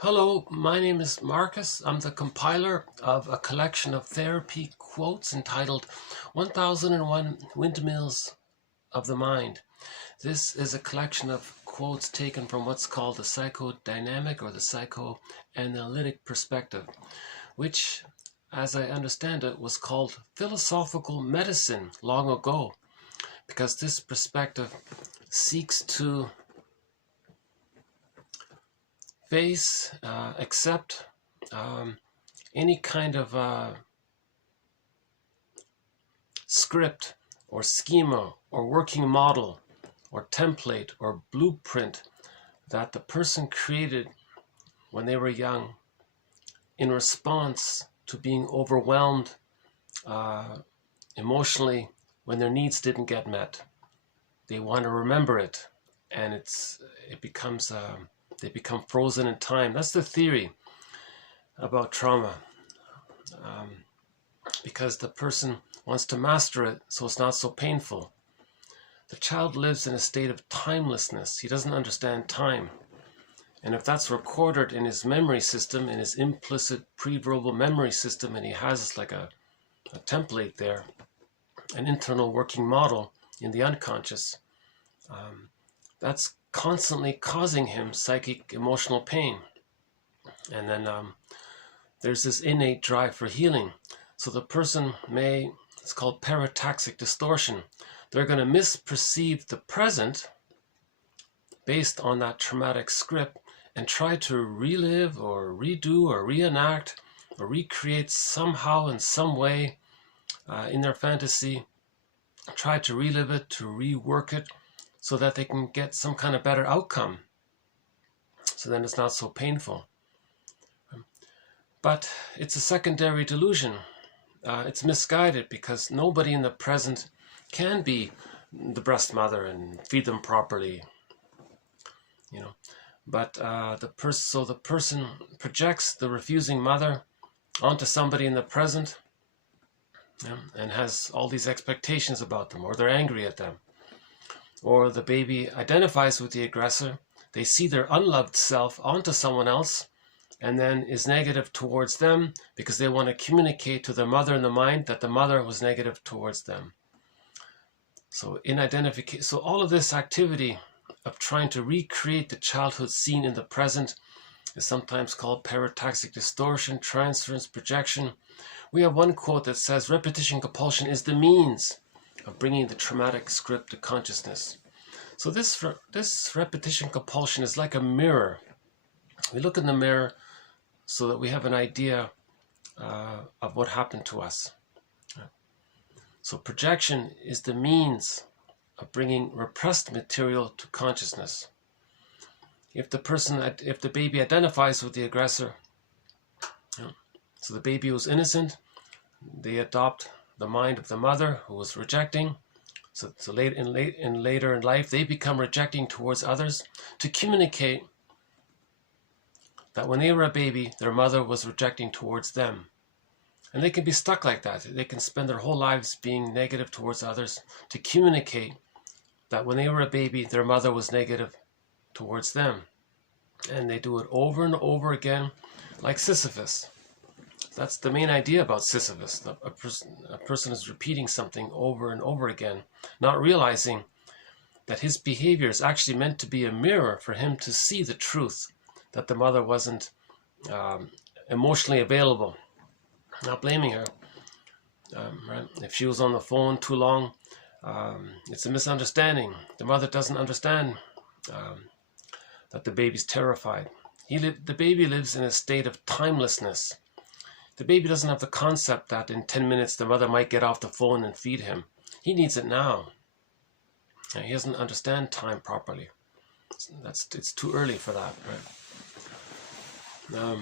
Hello, my name is Marcus. I'm the compiler of a collection of therapy quotes entitled 1001 Windmills of the Mind. This is a collection of quotes taken from what's called the psychodynamic or the psychoanalytic perspective, which, as I understand it, was called philosophical medicine long ago, because this perspective seeks to face, accept any kind of script or schema or working model or template or blueprint that the person created when they were young in response to being overwhelmed emotionally when their needs didn't get met. They want to remember it, and they become frozen in time. That's the theory about trauma, because the person wants to master it so it's not so painful. The child lives in a state of timelessness. He doesn't understand time. And if that's recorded in his memory system, in his implicit pre-verbal memory system, and he has like a template there, an internal working model in the unconscious, that's constantly causing him psychic emotional pain. And then there's this innate drive for healing. So the person it's called parataxic distortion. They're going to misperceive the present based on that traumatic script and try to relive or redo or reenact or recreate somehow in some way in their fantasy, try to relive it, to rework it, so that they can get some kind of better outcome. So then it's not so painful. But it's a secondary delusion. It's misguided because nobody in the present can be the breast mother and feed them properly, But the person projects the refusing mother onto somebody in the present, and has all these expectations about them, or they're angry at them. Or the baby identifies with the aggressor. They see their unloved self onto someone else and then is negative towards them because they want to communicate to their mother in the mind that the mother was negative towards them. So so all of this activity of trying to recreate the childhood scene in the present is sometimes called parataxic distortion, transference, projection. We have one quote that says, repetition compulsion is the means of bringing the traumatic script to consciousness. So this repetition compulsion is like a mirror. We look in the mirror so that we have an idea of what happened to us. So projection is the means of bringing repressed material to consciousness. If the baby identifies with the aggressor, so the baby was innocent, they adopt the mind of the mother who was rejecting. So later in life, they become rejecting towards others to communicate that when they were a baby, their mother was rejecting towards them. And they can be stuck like that. They can spend their whole lives being negative towards others to communicate that when they were a baby, their mother was negative towards them. And they do it over and over again, like Sisyphus. That's the main idea about Sisyphus. A person is repeating something over and over again, not realizing that his behavior is actually meant to be a mirror for him to see the truth, that the mother wasn't emotionally available. Not blaming her. Right? If she was on the phone too long, it's a misunderstanding. The mother doesn't understand that the baby's terrified. The baby lives in a state of timelessness. The baby doesn't have the concept that in 10 minutes the mother might get off the phone and feed him. He needs it now. He doesn't understand time properly. It's too early for that, right?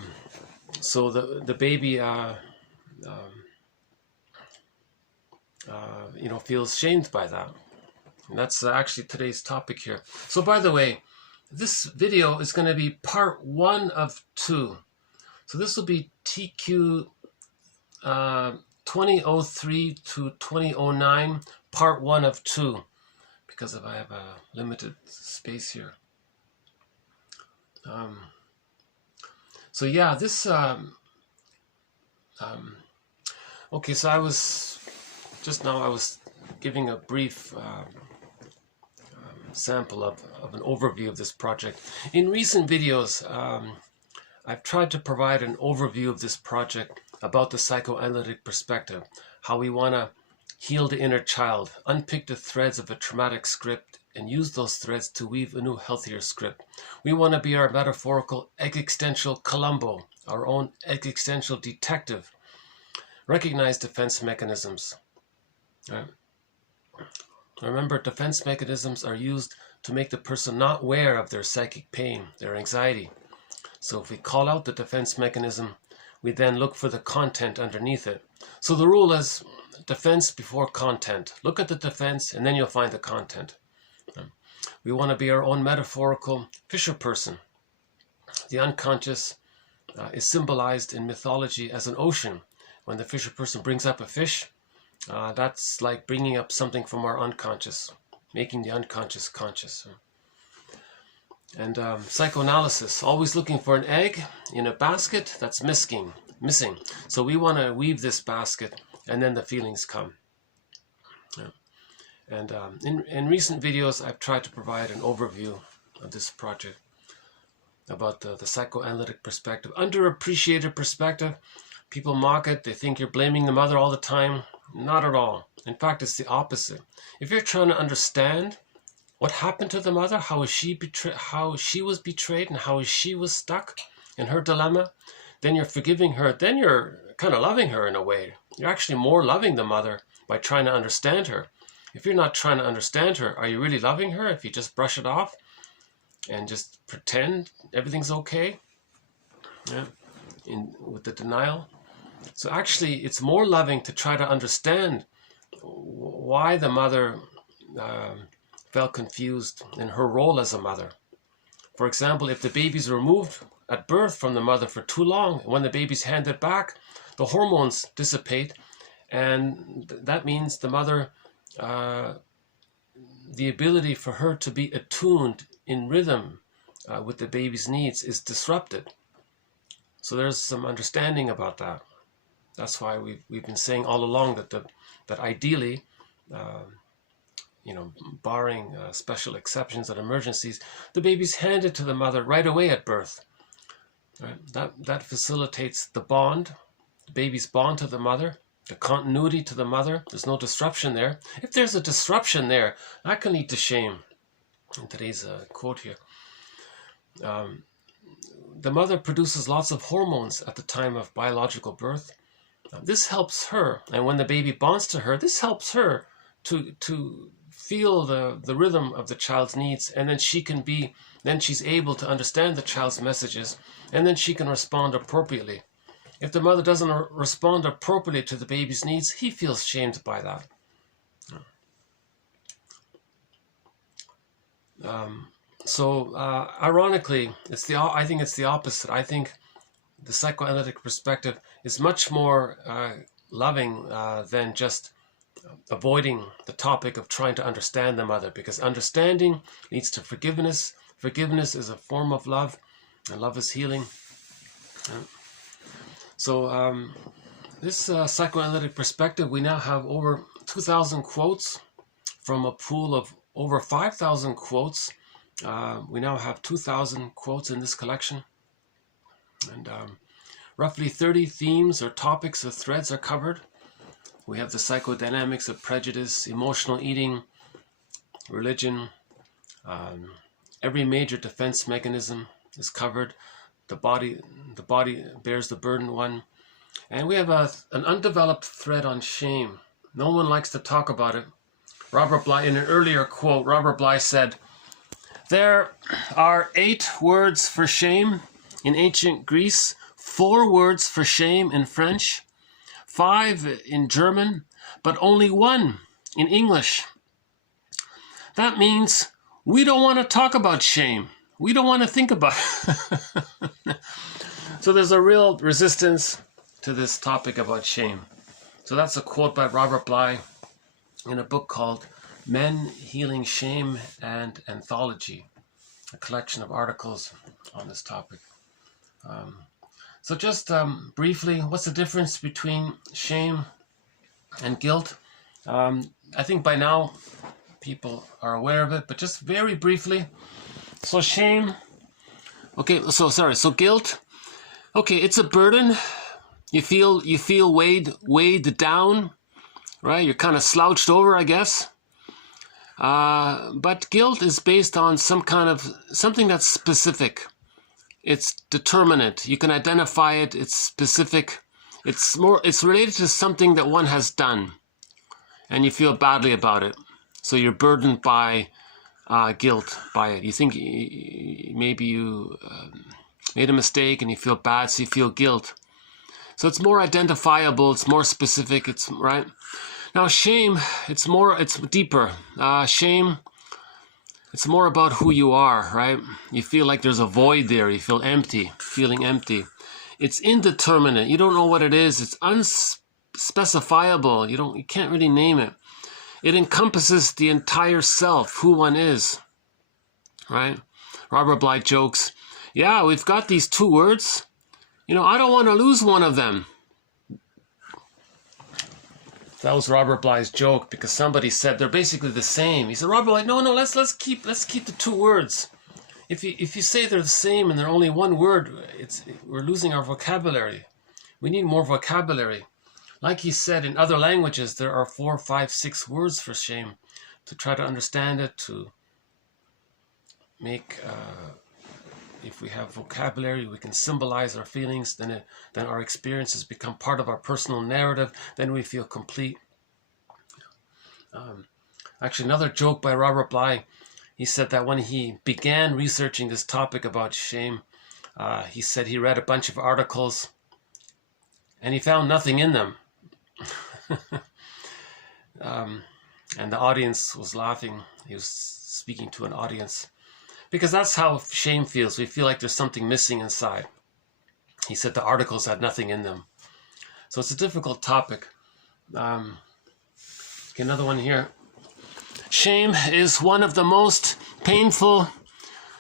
So the baby feels shamed by that. And that's actually today's topic here. So by the way, this video is going to be part 1 of 2. So this will be TQ 2003 to 2009, part 1 of 2, because I have a limited space here. So yeah, this okay, so I was giving a brief sample of an overview of this project. In recent videos, I've tried to provide an overview of this project about the psychoanalytic perspective, how we want to heal the inner child, unpick the threads of a traumatic script, and use those threads to weave a new, healthier script. We want to be our metaphorical existential Columbo, our own existential detective, recognize defense mechanisms. Right? Remember, defense mechanisms are used to make the person not aware of their psychic pain, their anxiety. So if we call out the defense mechanism, we then look for the content underneath it. So the rule is defense before content. Look at the defense and then you'll find the content. We want to be our own metaphorical fisher person. The unconscious is symbolized in mythology as an ocean. When the fisher person brings up a fish, that's like bringing up something from our unconscious, making the unconscious conscious. And psychoanalysis, always looking for an egg in a basket that's missing. So we want to weave this basket and then the feelings come. Yeah. And in recent videos, I've tried to provide an overview of this project about the psychoanalytic perspective. Underappreciated perspective, people mock it. They think you're blaming the mother all the time. Not at all. In fact, it's the opposite. If you're trying to understand what happened to the mother, how she was betrayed, and how she was stuck in her dilemma, then you're forgiving her. Then you're kind of loving her in a way. You're actually more loving the mother by trying to understand her. If you're not trying to understand her, are you really loving her if you just brush it off and just pretend everything's okay? Yeah, with the denial. So actually, it's more loving to try to understand why the mother felt confused in her role as a mother. For example, if the baby's removed at birth from the mother for too long, when the baby's handed back, the hormones dissipate, and that means the mother, the ability for her to be attuned in rhythm with the baby's needs is disrupted. So there's some understanding about that. That's why we've been saying all along that ideally, barring special exceptions and emergencies, the baby's handed to the mother right away at birth. Right? That facilitates the bond, the baby's bond to the mother, the continuity to the mother. There's no disruption there. If there's a disruption there, that can lead to shame. In today's quote here, the mother produces lots of hormones at the time of biological birth. This helps her, and when the baby bonds to her, this helps her to feel the rhythm of the child's needs, and then she's able to understand the child's messages, and then she can respond appropriately. If the mother doesn't respond appropriately to the baby's needs, he feels shamed by that. Ironically, I think it's the opposite. I think the psychoanalytic perspective is much more loving than just avoiding the topic of trying to understand the mother, because understanding leads to forgiveness. Forgiveness is a form of love, and love is healing. So this psychoanalytic perspective, we now have over 2,000 quotes from a pool of over 5,000 quotes. We now have 2,000 quotes in this collection. And roughly 30 themes or topics or threads are covered. We have the psychodynamics of prejudice, emotional eating, religion. Every major defense mechanism is covered. The body bears the burden one. And we have an undeveloped thread on shame. No one likes to talk about it. Robert Bly, in an earlier quote, Robert Bly said, "There are 8 words for shame in ancient Greece, 4 words for shame in French, 5 in German, but only 1 in English. That means we don't want to talk about shame. We don't want to think about it." So there's a real resistance to this topic about shame. So that's a quote by Robert Bly in a book called Men Healing Shame and Anthology, a collection of articles on this topic. So just briefly, what's the difference between shame and guilt? I think by now people are aware of it, but just very briefly. So shame, okay, so guilt, okay, it's a burden. You feel weighed down, right? You're kind of slouched over, I guess. But guilt is based on something that's specific. It's determinate. You can identify it. It's specific. It's related to something that one has done, and you feel badly about it. So you're burdened by guilt by it. You think maybe you made a mistake and you feel bad, so you feel guilt. So it's more identifiable. It's more specific. It's right. Now shame, it's deeper. Shame, it's more about who you are, right? You feel like there's a void there. You feel empty, feeling empty. It's indeterminate. You don't know what it is. It's unspecifiable. You can't really name it. It encompasses the entire self, who one is, right? Robert Bly jokes, yeah, we've got these two words. I don't want to lose one of them. That was Robert Bly's joke, because somebody said they're basically the same. He said, Robert Bly, no, let's keep the two words. If you say they're the same and they're only one word, we're losing our vocabulary. We need more vocabulary. Like he said, in other languages, there are 4, 5, 6 words for shame. To try to understand it, to make, if we have vocabulary, we can symbolize our feelings, then our experiences become part of our personal narrative, then we feel complete. Actually, another joke by Robert Bly, he said that when he began researching this topic about shame, he said he read a bunch of articles and he found nothing in them. And the audience was laughing. He was speaking to an audience. Because that's how shame feels. We feel like there's something missing inside. He said the articles had nothing in them. So it's a difficult topic. Okay, another one here. Shame is one of the most painful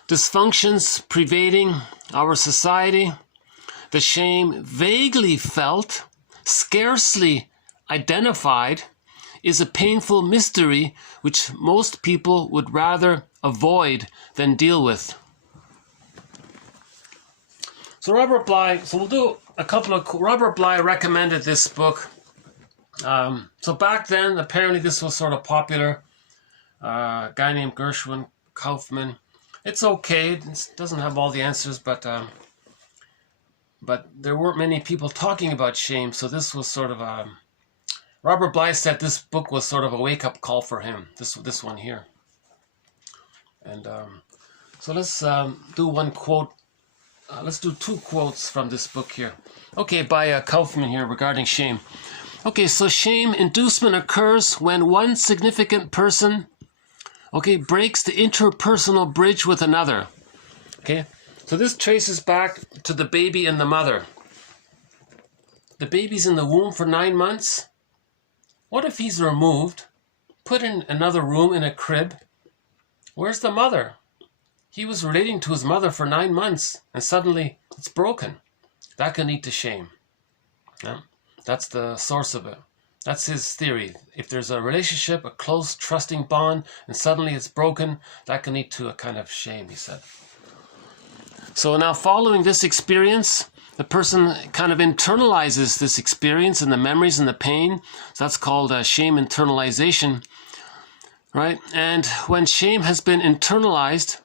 dysfunctions pervading our society. The shame vaguely felt, scarcely identified, is a painful mystery which most people would rather avoid than deal with. So we'll do a couple of, Robert Bly recommended this book. So back then, apparently this was sort of popular. A guy named Gershwin, Kaufman. It's okay, it doesn't have all the answers, but there weren't many people talking about shame, so this was sort of a, Robert Bly said this book was sort of a wake-up call for him, this one here. And so let's do one quote. Let's do 2 quotes from this book here. Okay, by Kaufman here regarding shame. Okay, so shame inducement occurs when one significant person, breaks the interpersonal bridge with another. Okay, so this traces back to the baby and the mother. The baby's in the womb for 9 months. What if he's removed, put in another room in a crib? Where's the mother? He was relating to his mother for 9 months, and suddenly it's broken. That can lead to shame. Yeah? That's the source of it. That's his theory. If there's a relationship, a close, trusting bond, and suddenly it's broken, that can lead to a kind of shame, he said. So now following this experience, the person kind of internalizes this experience and the memories and the pain. So that's called shame internalization, right? And when shame has been internalized,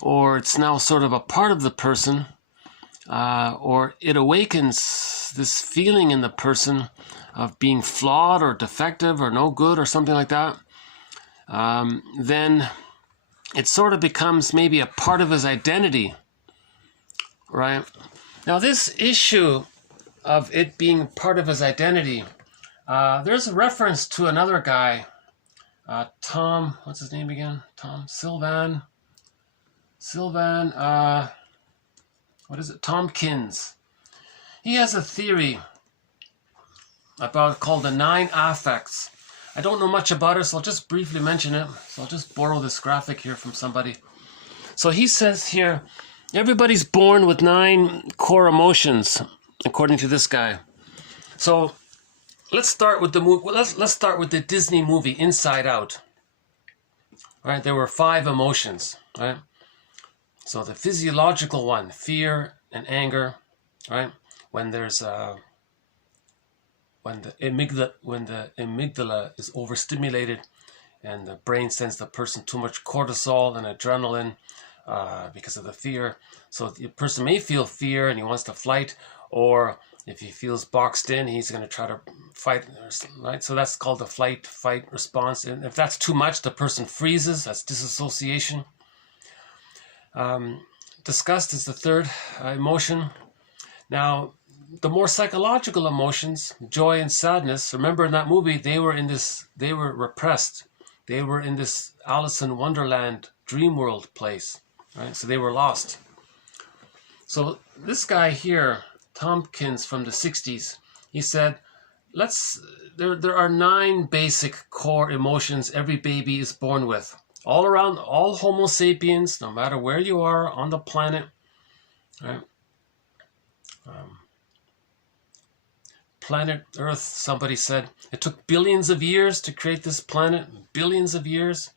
or it's now sort of a part of the person, or it awakens this feeling in the person of being flawed or defective or no good or something like that, then it sort of becomes maybe a part of his identity, right? Now this issue of it being part of his identity, there's a reference to another guy, Tom, what's his name again? Sylvan, Tomkins. He has a theory called the 9 affects. I don't know much about it, so I'll just briefly mention it. So I'll just borrow this graphic here from somebody. So he says here, everybody's born with 9 core emotions. according to this guy. So let's start with the movie. Let's start with the Disney movie Inside Out. All right, there were 5 emotions. Right. So the physiological one, fear and anger. Right. When there's when the amygdala is overstimulated, and the brain sends the person too much cortisol and adrenaline because of the fear. So the person may feel fear and he wants to fight, or if he feels boxed in, he's going to try to fight. Right? So that's called the flight-fight response. And if that's too much, the person freezes. That's disassociation. Disgust is the 3rd emotion. Now, the more psychological emotions, joy and sadness, remember in that movie, they were repressed. They were in this Alice in Wonderland dream world place, right? So they were lost. So this guy here, Tomkins from the 60s, he said, there are 9 basic core emotions every baby is born with. All around, all Homo sapiens, no matter where you are on the planet, right? Planet Earth, somebody said, it took billions of years to create this planet, billions of years.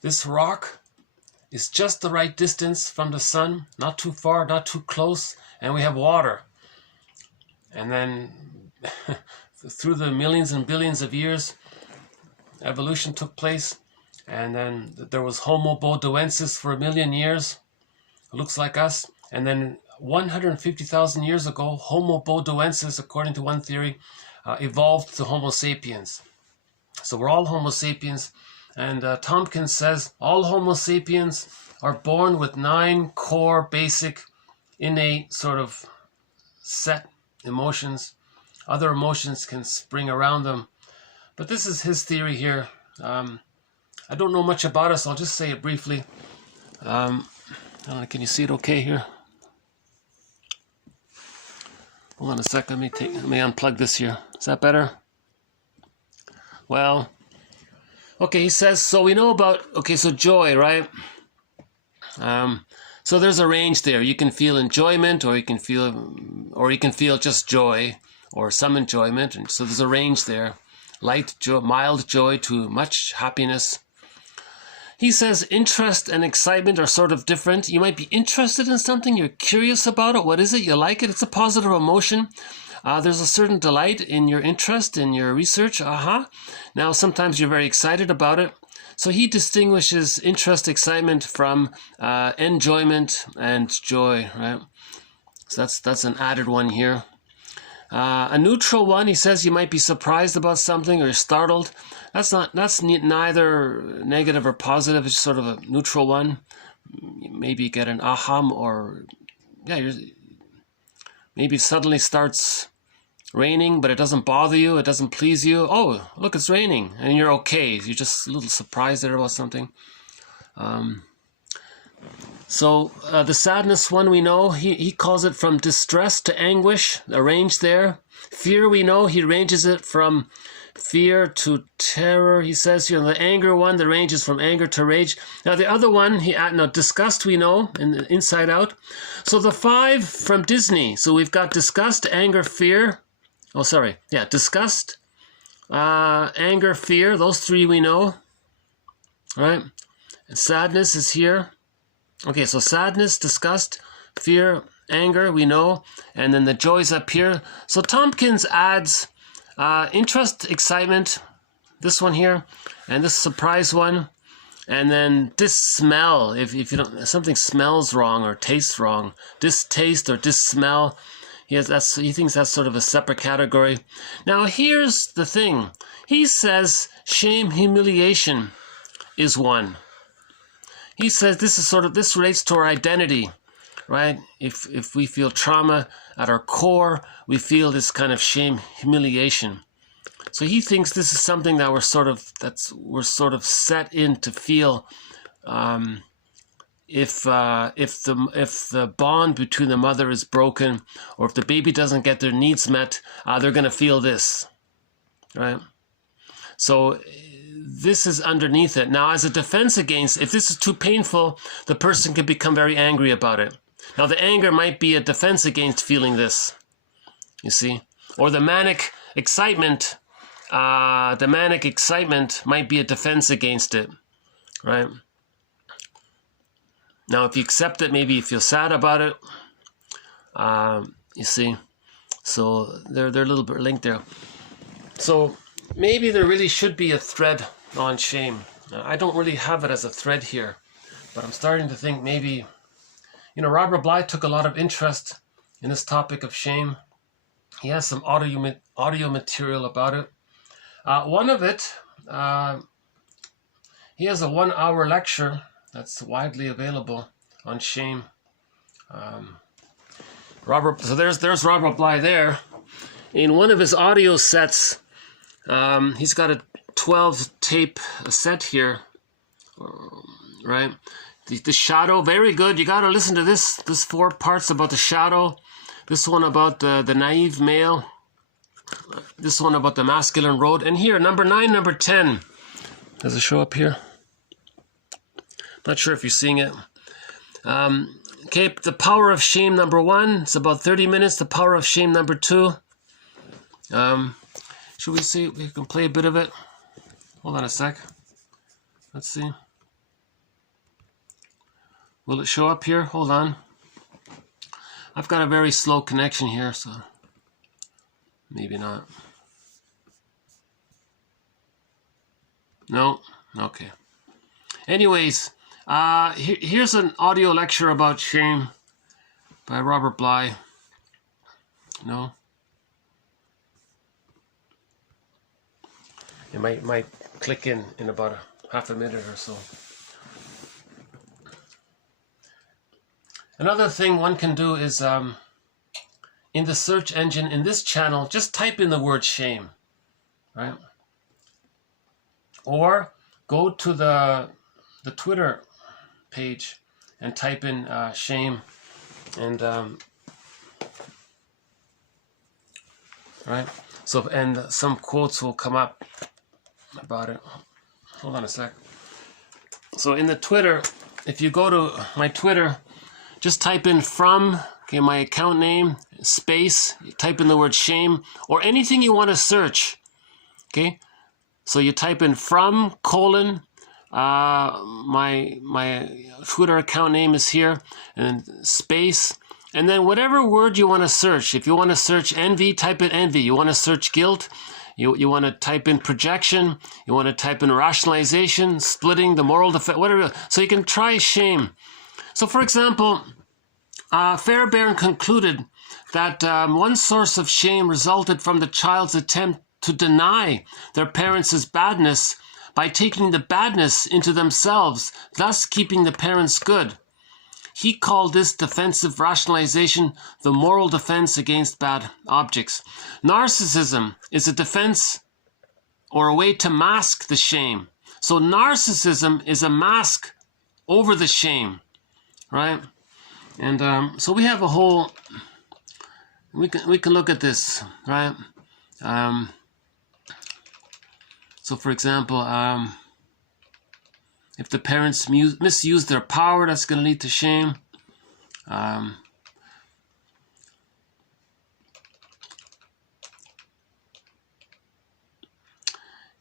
This rock is just the right distance from the sun, not too far, not too close, and we have water. And then through the millions and billions of years, evolution took place, and then there was Homo bodoensis for 1 million years, it looks like us, and then 150,000 years ago, Homo bodoensis, according to one theory, evolved to Homo sapiens. So we're all Homo sapiens, and Tomkins says all Homo sapiens are born with 9 core, basic, innate, sort of set emotions. Other emotions can spring around them, but this is his theory here. I don't know much about it, so I'll just say it briefly. Can you see it okay here? Hold on a second, let me unplug this here. Is that better? Well, okay, he says, so we know about, okay, so joy, right? So there's a range there. You can feel enjoyment, or you can feel just joy, or some enjoyment. And so there's a range there. Light joy, mild joy to much happiness. He says interest and excitement are sort of different. You might be interested in something, you're curious about it. What is it? You like it. It's a positive emotion. There's a certain delight in your interest, in your research. Now, sometimes you're very excited about it. So he distinguishes interest, excitement from enjoyment and joy, right? So that's an added one here. A neutral one, he says you might be surprised about something or startled. That's neither negative or positive. It's sort of a neutral one. Maybe you get an aha, or maybe it suddenly starts raining, but it doesn't bother you. It doesn't please you. Oh, look, it's raining, and you're okay. You're just a little surprised there about something. So the sadness one, we know, he calls it from distress to anguish, a range there. Fear, we know, he ranges it from fear to terror, he says here. The anger one, the range is from anger to rage. Now the other one, disgust, we know, in the Inside Out. So the 5 from Disney. So we've got disgust, anger, fear. Disgust, anger, fear. Those 3 we know, right? And sadness is here. Okay, so sadness, disgust, fear, anger, we know. And then the joy's up here. So Tomkins adds interest, excitement, this one here, and this surprise one. And then dis-smell, if you don't, something smells wrong or tastes wrong. Distaste or dis-smell. He thinks that's sort of a separate category. Now here's the thing. He says shame, humiliation is one. He says this relates to our identity, right? If we feel trauma at our core, we feel this kind of shame, humiliation. So he thinks this is something that we're sort of set in to feel. If the bond between the mother is broken, or if the baby doesn't get their needs met, they're going to feel this, right? So this is underneath it. Now, as a defense against, if this is too painful, the person can become very angry about it. Now the anger might be a defense against feeling this, you see, or the manic excitement might be a defense against it, right? Now if you accept it, maybe you feel sad about it, you see. So they're a little bit linked there. So maybe there really should be a thread on shame. I don't really have it as a thread here, but I'm starting to think maybe, you know, Robert Bly took a lot of interest in this topic of shame. He has some audio material about it. One of it, he has a 1-hour lecture that's widely available on shame. So there's Robert Bly there. In one of his audio sets, he's got a 12 tape set here, right? The shadow, very good. You got to listen to this 4 parts about the shadow. This one about the naive male. This one about the masculine road. And here, number 9, number 10. Does it show up here? Not sure if you're seeing it. Okay, the power of shame number 1. It's about 30 minutes. The power of shame number 2. Should we see? We can play a bit of it. Hold on a sec. Let's see. Will it show up here? Hold on. I've got a very slow connection here, so maybe not. No? Okay. Anyways, here's an audio lecture about shame by Robert Bly. No? It might click in about half a minute or so. Another thing one can do is in the search engine in this channel, just type in the word shame, right? Or go to the Twitter page and type in shame, and right. So and some quotes will come up about it. Hold on a sec. So in the Twitter, if you go to my Twitter, just type in from, okay, my account name, space, type in the word shame, or anything you want to search, okay? So you type in from, colon, my Twitter account name is here, and space, and then whatever word you want to search. If you want to search envy, type in envy. You want to search guilt, you want to type in projection, you want to type in rationalization, splitting, the moral defense, whatever. So you can try shame. So for example, Fairbairn concluded that one source of shame resulted from the child's attempt to deny their parents' badness by taking the badness into themselves, thus keeping the parents good. He called this defensive rationalization the moral defense against bad objects. Narcissism is a defense or a way to mask the shame. So narcissism is a mask over the shame, right? And so we have a whole, we can look at this, right? So for example, if the parents misuse their power, that's going to lead to shame.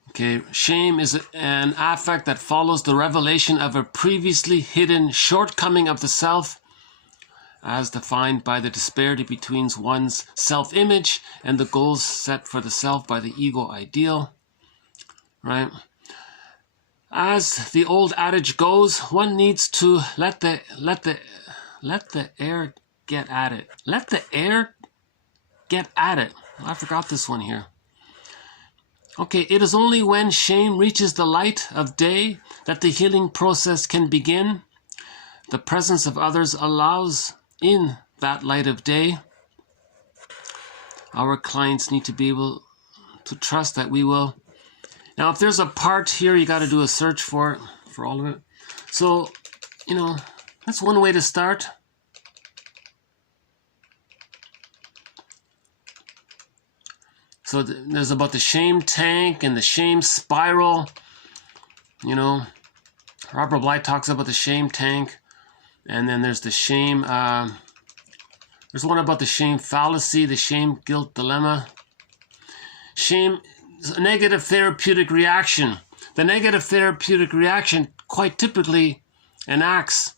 Okay, shame is an affect that follows the revelation of a previously hidden shortcoming of the self, as defined by the disparity between one's self-image and the goals set for the self by the ego ideal, right? As the old adage goes, one needs to let the air get at it. Let the air get at it. I forgot this one here. Okay, it is only when shame reaches the light of day that the healing process can begin. The presence of others allows in that light of day. Our clients need to be able to trust that we will. Now, if there's a part here, you got to do a search for it, for all of it. So, you know, that's one way to start. So there's about the shame tank and the shame spiral. You know, Robert Bly talks about the shame tank. And then there's the shame There's one about the shame fallacy, the shame guilt dilemma. Shame is a negative therapeutic reaction. The negative therapeutic reaction quite typically enacts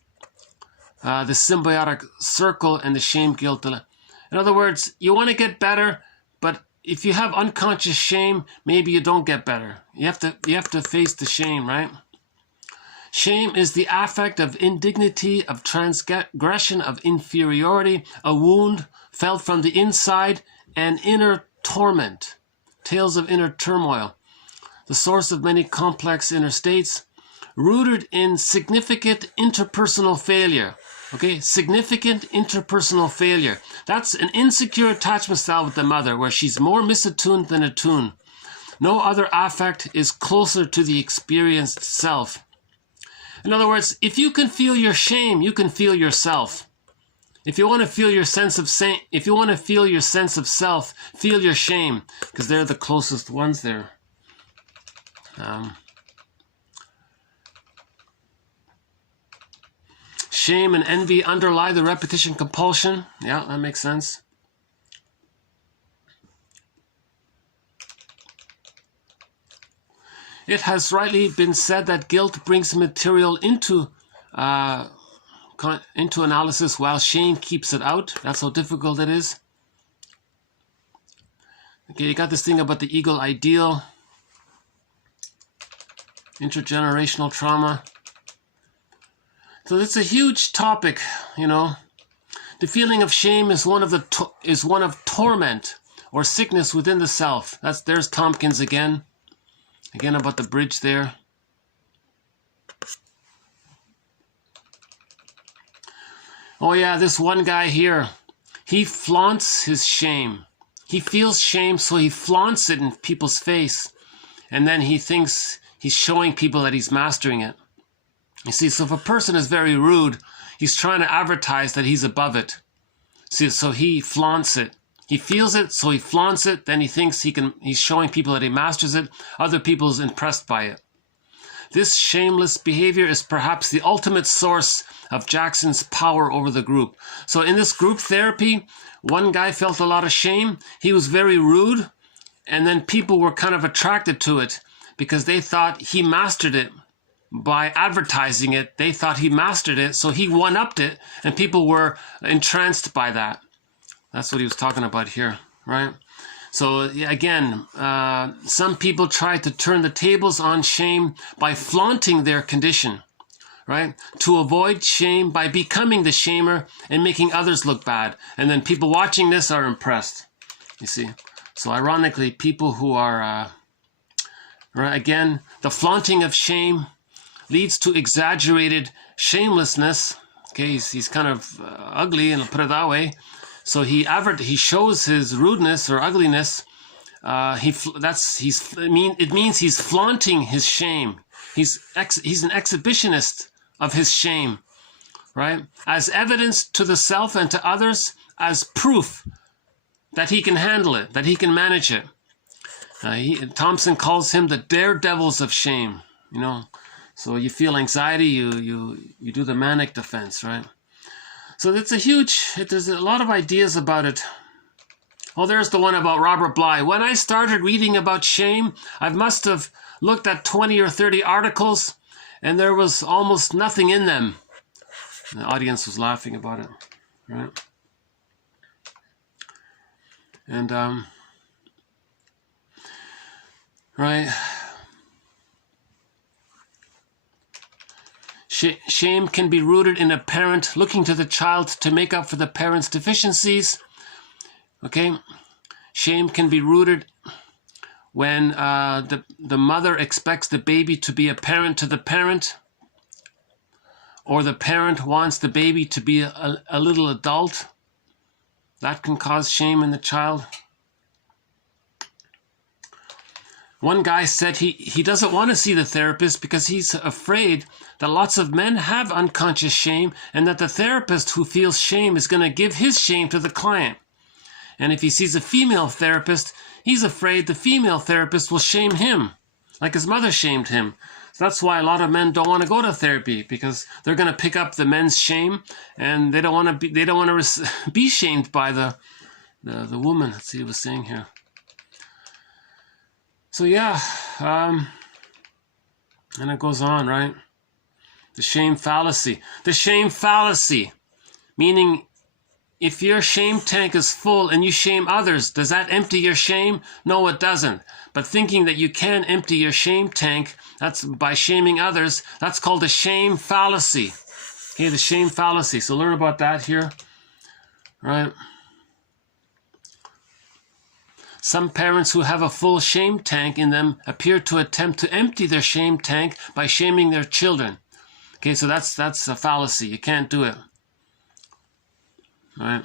the symbiotic circle and the shame guilt dilemma. In other words, you want to get better, but if you have unconscious shame, maybe you don't get better. You have to face the shame, right? Shame is the affect of indignity, of transgression, of inferiority, a wound felt from the inside, and inner torment, tales of inner turmoil, the source of many complex inner states, rooted in significant interpersonal failure. Okay, significant interpersonal failure. That's an insecure attachment style with the mother, where she's more misattuned than attuned. No other affect is closer to the experienced self. In other words, if you can feel your shame, you can feel yourself. If you want to feel your sense of self, feel your shame, because they're the closest ones there. Shame and envy underlie the repetition compulsion. Yeah, that makes sense. It has rightly been said that guilt brings material into analysis while shame keeps it out. That's how difficult it is. Okay, you got this thing about the eagle ideal, intergenerational trauma. So it's a huge topic, you know. The feeling of shame is one of torment or sickness within the self. There's Tomkins again about the bridge there. Oh yeah, this one guy here, he flaunts his shame. He feels shame, so he flaunts it in people's face, and then he thinks he's showing people that he's mastering it. You see, so if a person is very rude, he's trying to advertise that he's above it. See, so he flaunts it. He feels it, so he flaunts it. Then he thinks he's showing people that he masters it. Other people is impressed by it. This shameless behavior is perhaps the ultimate source of Jackson's power over the group. So in this group therapy, one guy felt a lot of shame. He was very rude, and then people were kind of attracted to it because they thought he mastered it. By advertising it, they thought he mastered it, so he one-upped it, and people were entranced by that. That's what he was talking about here, right? So again, some people try to turn the tables on shame by flaunting their condition, right? To avoid shame by becoming the shamer and making others look bad. And then people watching this are impressed, you see. So ironically, people who are, again, the flaunting of shame leads to exaggerated shamelessness. Okay, he's kind of ugly, and I'll put it that way. So he shows his rudeness or ugliness. It means he's flaunting his shame. He's an exhibitionist of his shame, right? As evidence to the self and to others, as proof that he can handle it, that he can manage it. Thompson calls him the daredevils of shame. You know. So you feel anxiety, you do the manic defense, right? So there's a lot of ideas about it. Oh, there's the one about Robert Bly. When I started reading about shame, I must have looked at 20 or 30 articles, and there was almost nothing in them. And the audience was laughing about it, right? And, right. Shame can be rooted in a parent looking to the child to make up for the parent's deficiencies. Okay, shame can be rooted when the mother expects the baby to be a parent to the parent, or the parent wants the baby to be a little adult. That can cause shame in the child. One guy said he doesn't want to see the therapist because he's afraid that lots of men have unconscious shame, and that the therapist who feels shame is going to give his shame to the client. And if he sees a female therapist, he's afraid the female therapist will shame him. like his mother shamed him. So that's why a lot of men don't want to go to therapy, because they're going to pick up the men's shame, and they don't want to be shamed by the woman. Let's see what he was saying here. So yeah, and it goes on, right? The shame fallacy. The shame fallacy, meaning if your shame tank is full and you shame others, does that empty your shame? No, it doesn't. But thinking that you can empty your shame tank, that's by shaming others, that's called the shame fallacy. Okay, the shame fallacy. So learn about that here, right? Some parents who have a full shame tank in them appear to attempt to empty their shame tank by shaming their children. Okay, so that's a fallacy. You can't do it. All right.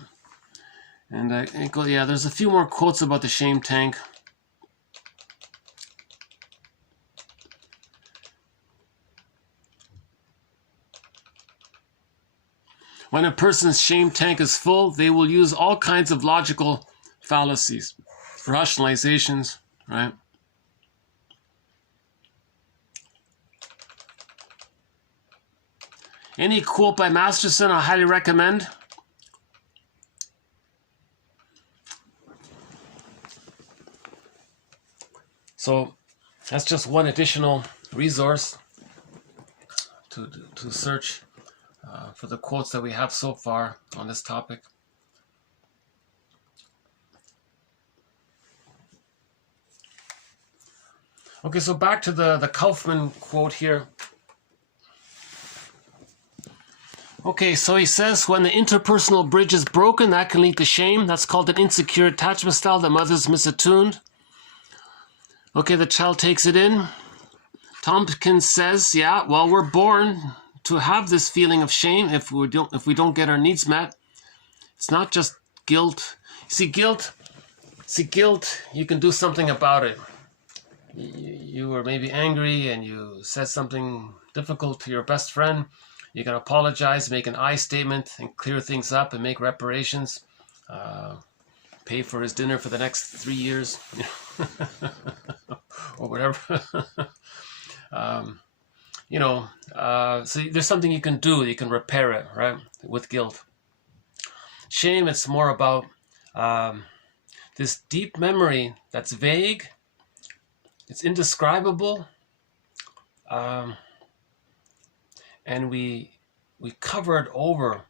And yeah, there's a few more quotes about the shame tank. When a person's shame tank is full, they will use all kinds of logical fallacies, rationalizations, right? Any quote by Masterson I highly recommend. So that's just one additional resource to search for the quotes that we have so far on this topic. Okay, so back to the Kaufman quote here. Okay, so he says, when the interpersonal bridge is broken, that can lead to shame. That's called an insecure attachment style. The mother's misattuned. Okay, the child takes it in. Tomkins says, yeah, well, we're born to have this feeling of shame if we don't get our needs met. It's not just guilt. See, guilt, you can do something about it. You were maybe angry and you said something difficult to your best friend. You can apologize, make an I statement, and clear things up and make reparations. Pay for his dinner for the next 3 years, or whatever. So there's something you can do. You can repair it, right? With guilt. Shame, it's more about this deep memory that's vague. It's indescribable. And we cover it over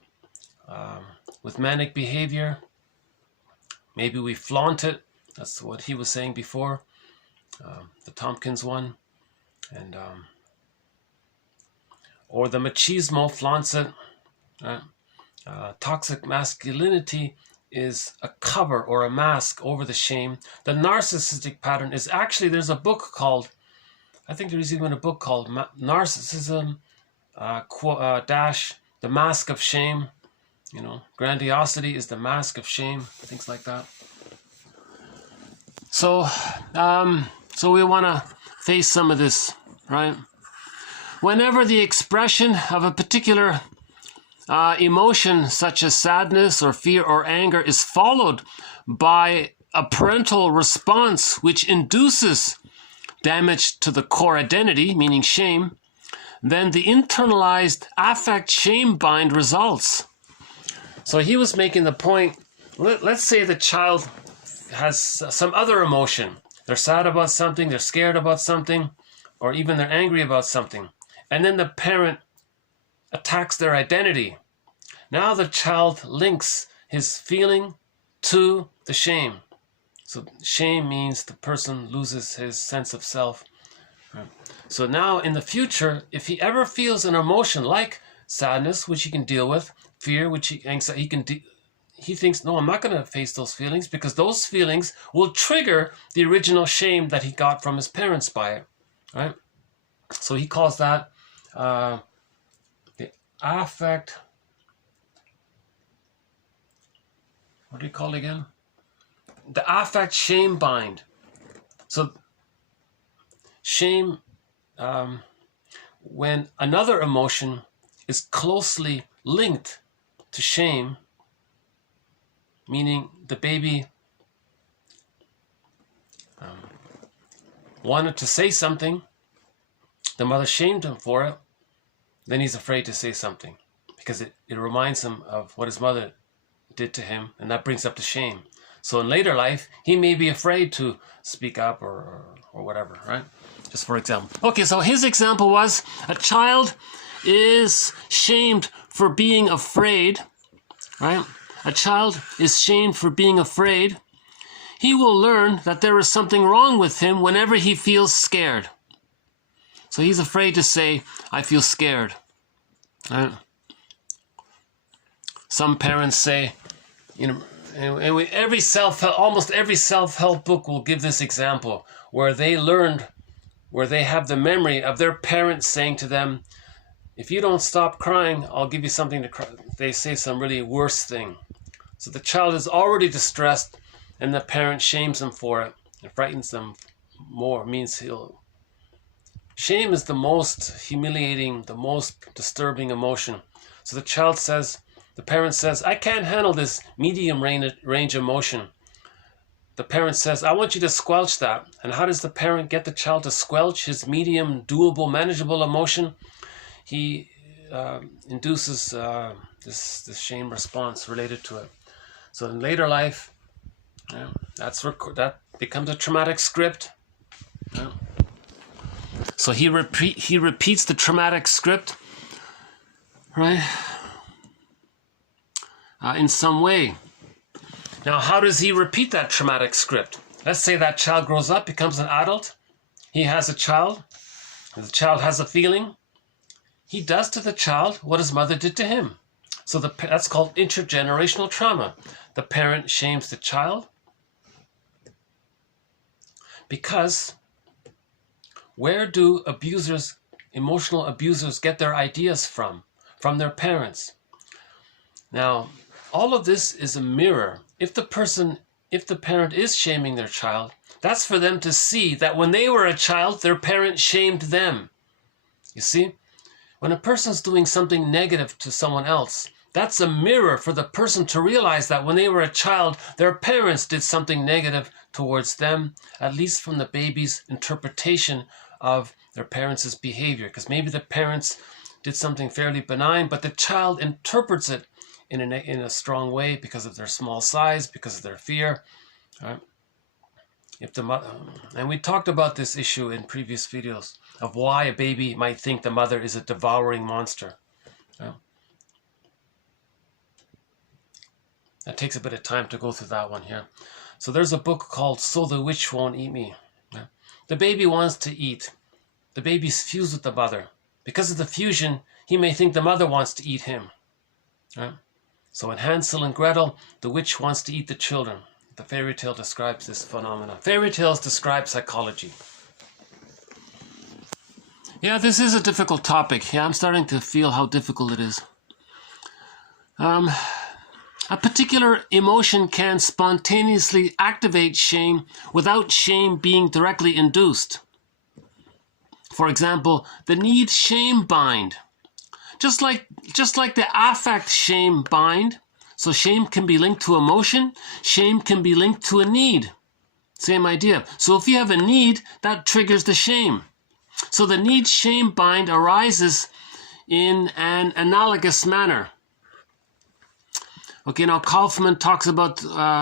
with manic behavior. Maybe we flaunt it. That's what he was saying before, the Tomkins one. And or the machismo flaunts it. Toxic masculinity is a cover or a mask over the shame. The narcissistic pattern is actually, there's a book called, I think there's even a book called Narcissism the Mask of Shame. Grandiosity is the mask of shame, things like that. So we want to face some of this, right? Whenever the expression of a particular emotion, such as sadness or fear or anger, is followed by a parental response which induces damage to the core identity, meaning shame, then the internalized affect shame bind results. So he was making the point, let's say the child has some other emotion. They're sad about something, they're scared about something, or even they're angry about something. And then the parent attacks their identity. Now the child links his feeling to the shame. So shame means the person loses his sense of self. So now in the future, if he ever feels an emotion like sadness, which he can deal with, fear, which anxiety, he thinks, no, I'm not going to face those feelings, because those feelings will trigger the original shame that he got from his parents by it, right? So he calls that the affect. What do you call it again? The affect shame bind. So shame, when another emotion is closely linked to shame, meaning the baby wanted to say something, the mother shamed him for it, then he's afraid to say something because it reminds him of what his mother did to him, and that brings up the shame. So in later life, he may be afraid to speak up or whatever, right? Just for example. Okay, so his example was a child is shamed for being afraid, right? A child is shamed for being afraid. He will learn that there is something wrong with him whenever he feels scared. So he's afraid to say, I feel scared. Right? Some parents say, you know, and almost every self-help book will give this example where they have the memory of their parents saying to them, if you don't stop crying, I'll give you something to cry. They say some really worse thing. So the child is already distressed and the parent shames him for it and frightens them more. Shame is the most humiliating, the most disturbing emotion. So the parent says, I can't handle this medium range emotion. The parent says, I want you to squelch that. And how does the parent get the child to squelch his medium, doable, manageable emotion? He induces this shame response related to it. So in later life, that becomes a traumatic script. So he repeats the traumatic script, right? In some way. Now, how does he repeat that traumatic script? Let's say that child grows up, becomes an adult. He has a child. The child has a feeling. He does to the child what his mother did to him. So that's called intergenerational trauma. The parent shames the child because where do emotional abusers get their ideas from? From their parents. Now, all of this is a mirror. If the parent is shaming their child, that's for them to see that when they were a child, their parent shamed them. You see? When a person's doing something negative to someone else, that's a mirror for the person to realize that when they were a child, their parents did something negative towards them, at least from the baby's interpretation of their parents' behavior. Because maybe the parents did something fairly benign, but the child interprets it in a strong way because of their small size, because of their fear. Right? And we talked about this issue in previous videos of why a baby might think the mother is a devouring monster. Right? That takes a bit of time to go through that one here. So there's a book called So the Witch Won't Eat Me. Right? The baby wants to eat. The baby's fused with the mother. Because of the fusion, he may think the mother wants to eat him. Right? So in Hansel and Gretel, the witch wants to eat the children. The fairy tale describes this phenomenon. Fairy tales describe psychology. Yeah, this is a difficult topic. Yeah, I'm starting to feel how difficult it is. A particular emotion can spontaneously activate shame without shame being directly induced. For example, the need shame bind. Just like the affect shame bind, so shame can be linked to emotion, shame can be linked to a need. Same idea. So if you have a need, that triggers the shame. So the need shame bind arises in an analogous manner. Okay, now Kaufman talks about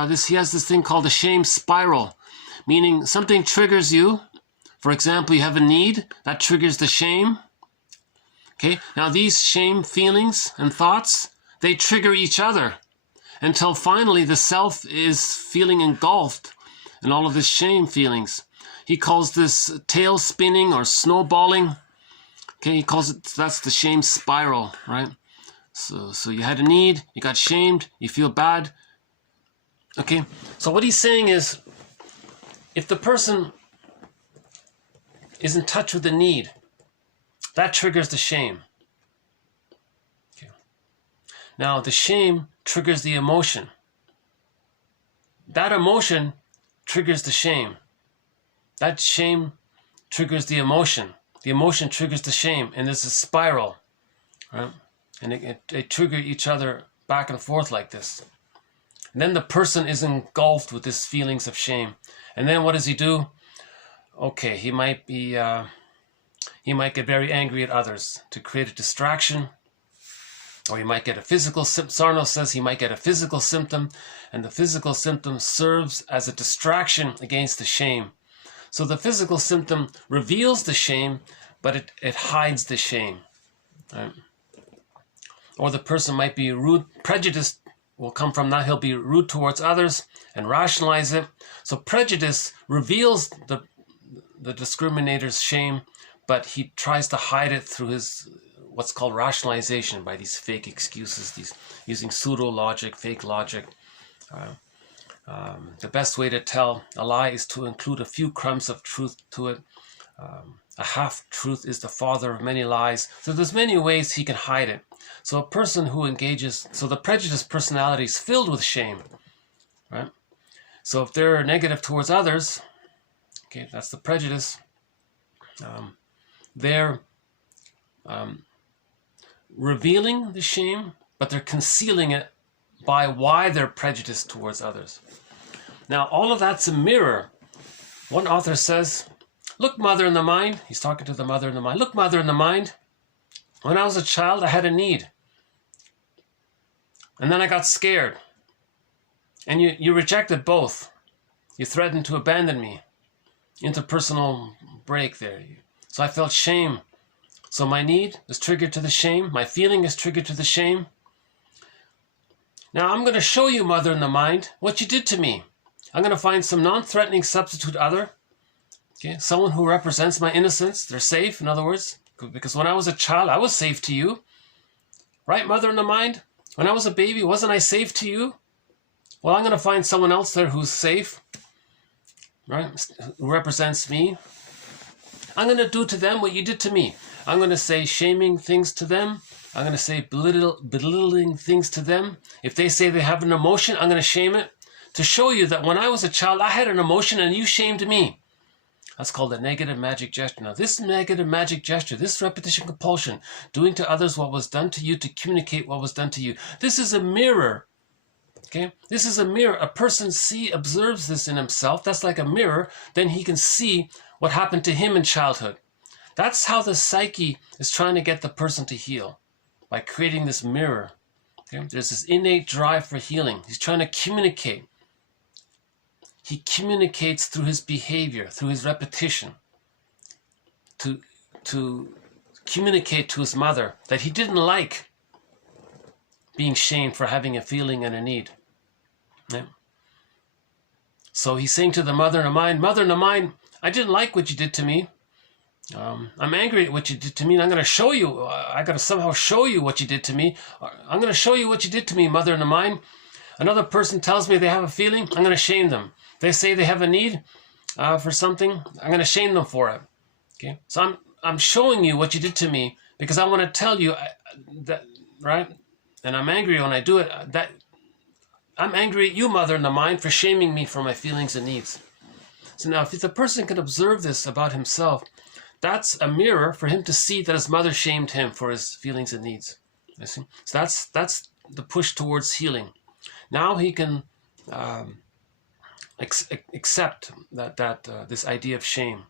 this. He has this thing called the shame spiral, meaning something triggers you. For example, you have a need, that triggers the shame. Okay, now these shame feelings and thoughts, they trigger each other until finally the self is feeling engulfed in all of this shame feelings. He calls this tail spinning or snowballing. Okay, he calls it, that's the shame spiral, right? So you had a need, you got shamed, you feel bad. Okay, so what he's saying is, if the person is in touch with the need, that triggers the shame. Okay. Now, the shame triggers the emotion. That emotion triggers the shame. That shame triggers the emotion. The emotion triggers the shame, and there's a spiral, right? And they trigger each other back and forth like this. And then the person is engulfed with these feelings of shame. And then what does he do? okay, he might get very angry at others to create a distraction, or he might get a physical symptom. Sarno says he might get a physical symptom, and the physical symptom serves as a distraction against the shame. So the physical symptom reveals the shame, but it hides the shame. Right? Or the person might be rude. Prejudice will come from that. He'll be rude towards others and rationalize it. So prejudice reveals the discriminator's shame, but he tries to hide it through his what's called rationalization, by these fake excuses, these using pseudo logic, fake logic. The best way to tell a lie is to include a few crumbs of truth to it. A half-truth is the father of many lies. So there's many ways he can hide it. So a person who engages, so the prejudiced personality is filled with shame, right? So if they're negative towards others, okay, that's the prejudice. They're revealing the shame, but they're concealing it by why they're prejudiced towards others. Now, all of that's a mirror. One author says, look, mother in the mind. He's talking to the mother in the mind. Look, mother in the mind. When I was a child, I had a need. And then I got scared. And you rejected both. You threatened to abandon me. Interpersonal break there. So I felt shame. So my need is triggered to the shame. My feeling is triggered to the shame. Now I'm going to show you, mother in the mind, what you did to me. I'm going to find some non-threatening substitute other. Okay, someone who represents my innocence. They're safe, in other words. Because when I was a child, I was safe to you. Right, mother in the mind? When I was a baby, wasn't I safe to you? Well, I'm going to find someone else there who's safe. Right? Who represents me. I'm going to do to them what you did to me. I'm going to say shaming things to them. I'm going to say belittling things to them. If they say they have an emotion, I'm going to shame it. To show you that when I was a child, I had an emotion and you shamed me. That's called a negative magic gesture. Now, this negative magic gesture, this repetition compulsion, doing to others what was done to you to communicate what was done to you, this is a mirror. Okay? This is a mirror. A person observes this in himself. That's like a mirror. Then he can see what happened to him in childhood. That's how the psyche is trying to get the person to heal, by creating this mirror. Okay? There's this innate drive for healing. He's trying to communicate. He communicates through his behavior, through his repetition, to communicate to his mother that he didn't like being shamed for having a feeling and a need. Yeah? So he's saying to the mother in the mind, I didn't like what you did to me. I'm angry at what you did to me, and I'm going to show you. I got to somehow show you what you did to me. I'm going to show you what you did to me, mother in the mind. Another person tells me they have a feeling, I'm going to shame them. They say they have a need for something, I'm going to shame them for it. Okay, so I'm showing you what you did to me because I want to tell you that, right? And I'm angry when I do it. That I'm angry at you, mother in the mind, for shaming me for my feelings and needs. So now, if the person can observe this about himself, that's a mirror for him to see that his mother shamed him for his feelings and needs. You see? So that's the push towards healing. Now he can accept that this idea of shame.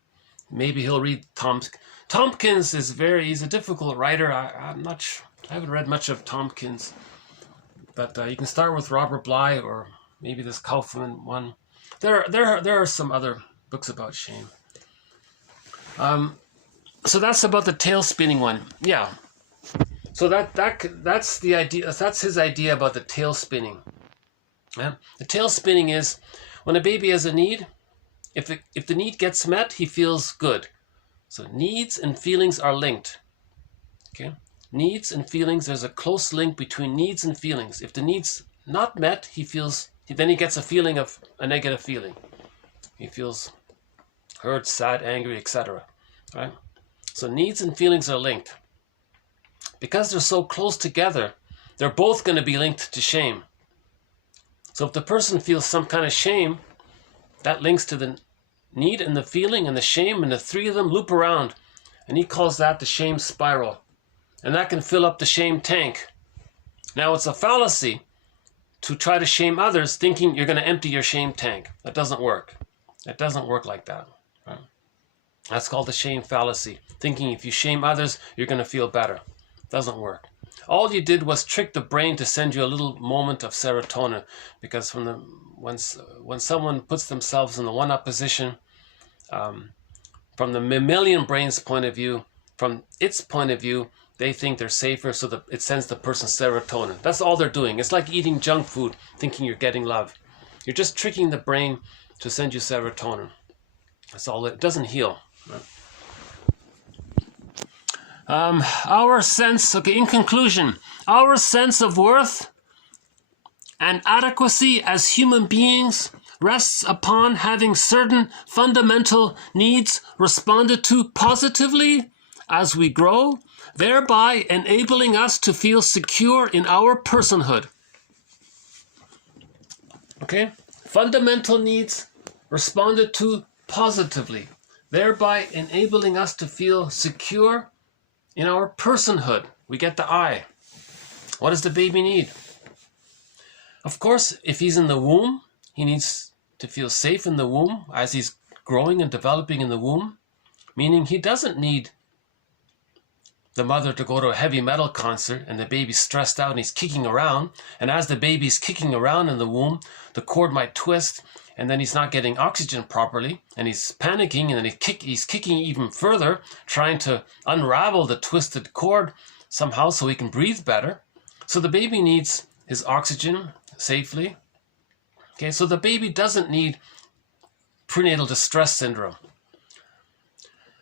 Maybe he'll read Tomkins. He's a difficult writer. I haven't read much of Tomkins, but you can start with Robert Bly or maybe this Kaufman one. There are some other books about shame. So that's about the tail spinning one. Yeah. So that's the idea. That's his idea about the tail spinning. Yeah? The tail spinning is when a baby has a need. If the need gets met, he feels good. So needs and feelings are linked. Okay, needs and feelings. There's a close link between needs and feelings. If the need's not met, then he gets a feeling of a negative feeling. He feels hurt, sad, angry, etc. Right? So needs and feelings are linked. Because they're so close together, they're both going to be linked to shame. So if the person feels some kind of shame, that links to the need and the feeling and the shame, and the three of them loop around. And he calls that the shame spiral. And that can fill up the shame tank. Now it's a fallacy to try to shame others thinking you're going to empty your shame tank. That doesn't work. It doesn't work like that. Right? That's called the shame fallacy. Thinking if you shame others, you're going to feel better. Doesn't work. All you did was trick the brain to send you a little moment of serotonin, because when someone puts themselves in the one-up position, from the mammalian brain's point of view, from its point of view, they think they're safer, so that it sends the person serotonin. That's all they're doing. It's like eating junk food, thinking you're getting love. You're just tricking the brain to send you serotonin. That's all. It doesn't heal. Right? Our sense, okay, in conclusion, our sense of worth and adequacy as human beings rests upon having certain fundamental needs responded to positively as we grow, thereby enabling us to feel secure in our personhood. Okay? Fundamental needs responded to positively, thereby enabling us to feel secure in our personhood. We get the I. What does the baby need? Of course, if he's in the womb, he needs to feel safe in the womb as he's growing and developing in the womb, meaning he doesn't need the mother to go to a heavy metal concert and the baby's stressed out and he's kicking around, and as the baby's kicking around in the womb, the cord might twist and then he's not getting oxygen properly and he's panicking, and then he's kicking even further, trying to unravel the twisted cord somehow so he can breathe better. So the baby needs his oxygen safely. Okay, so the baby doesn't need prenatal distress syndrome.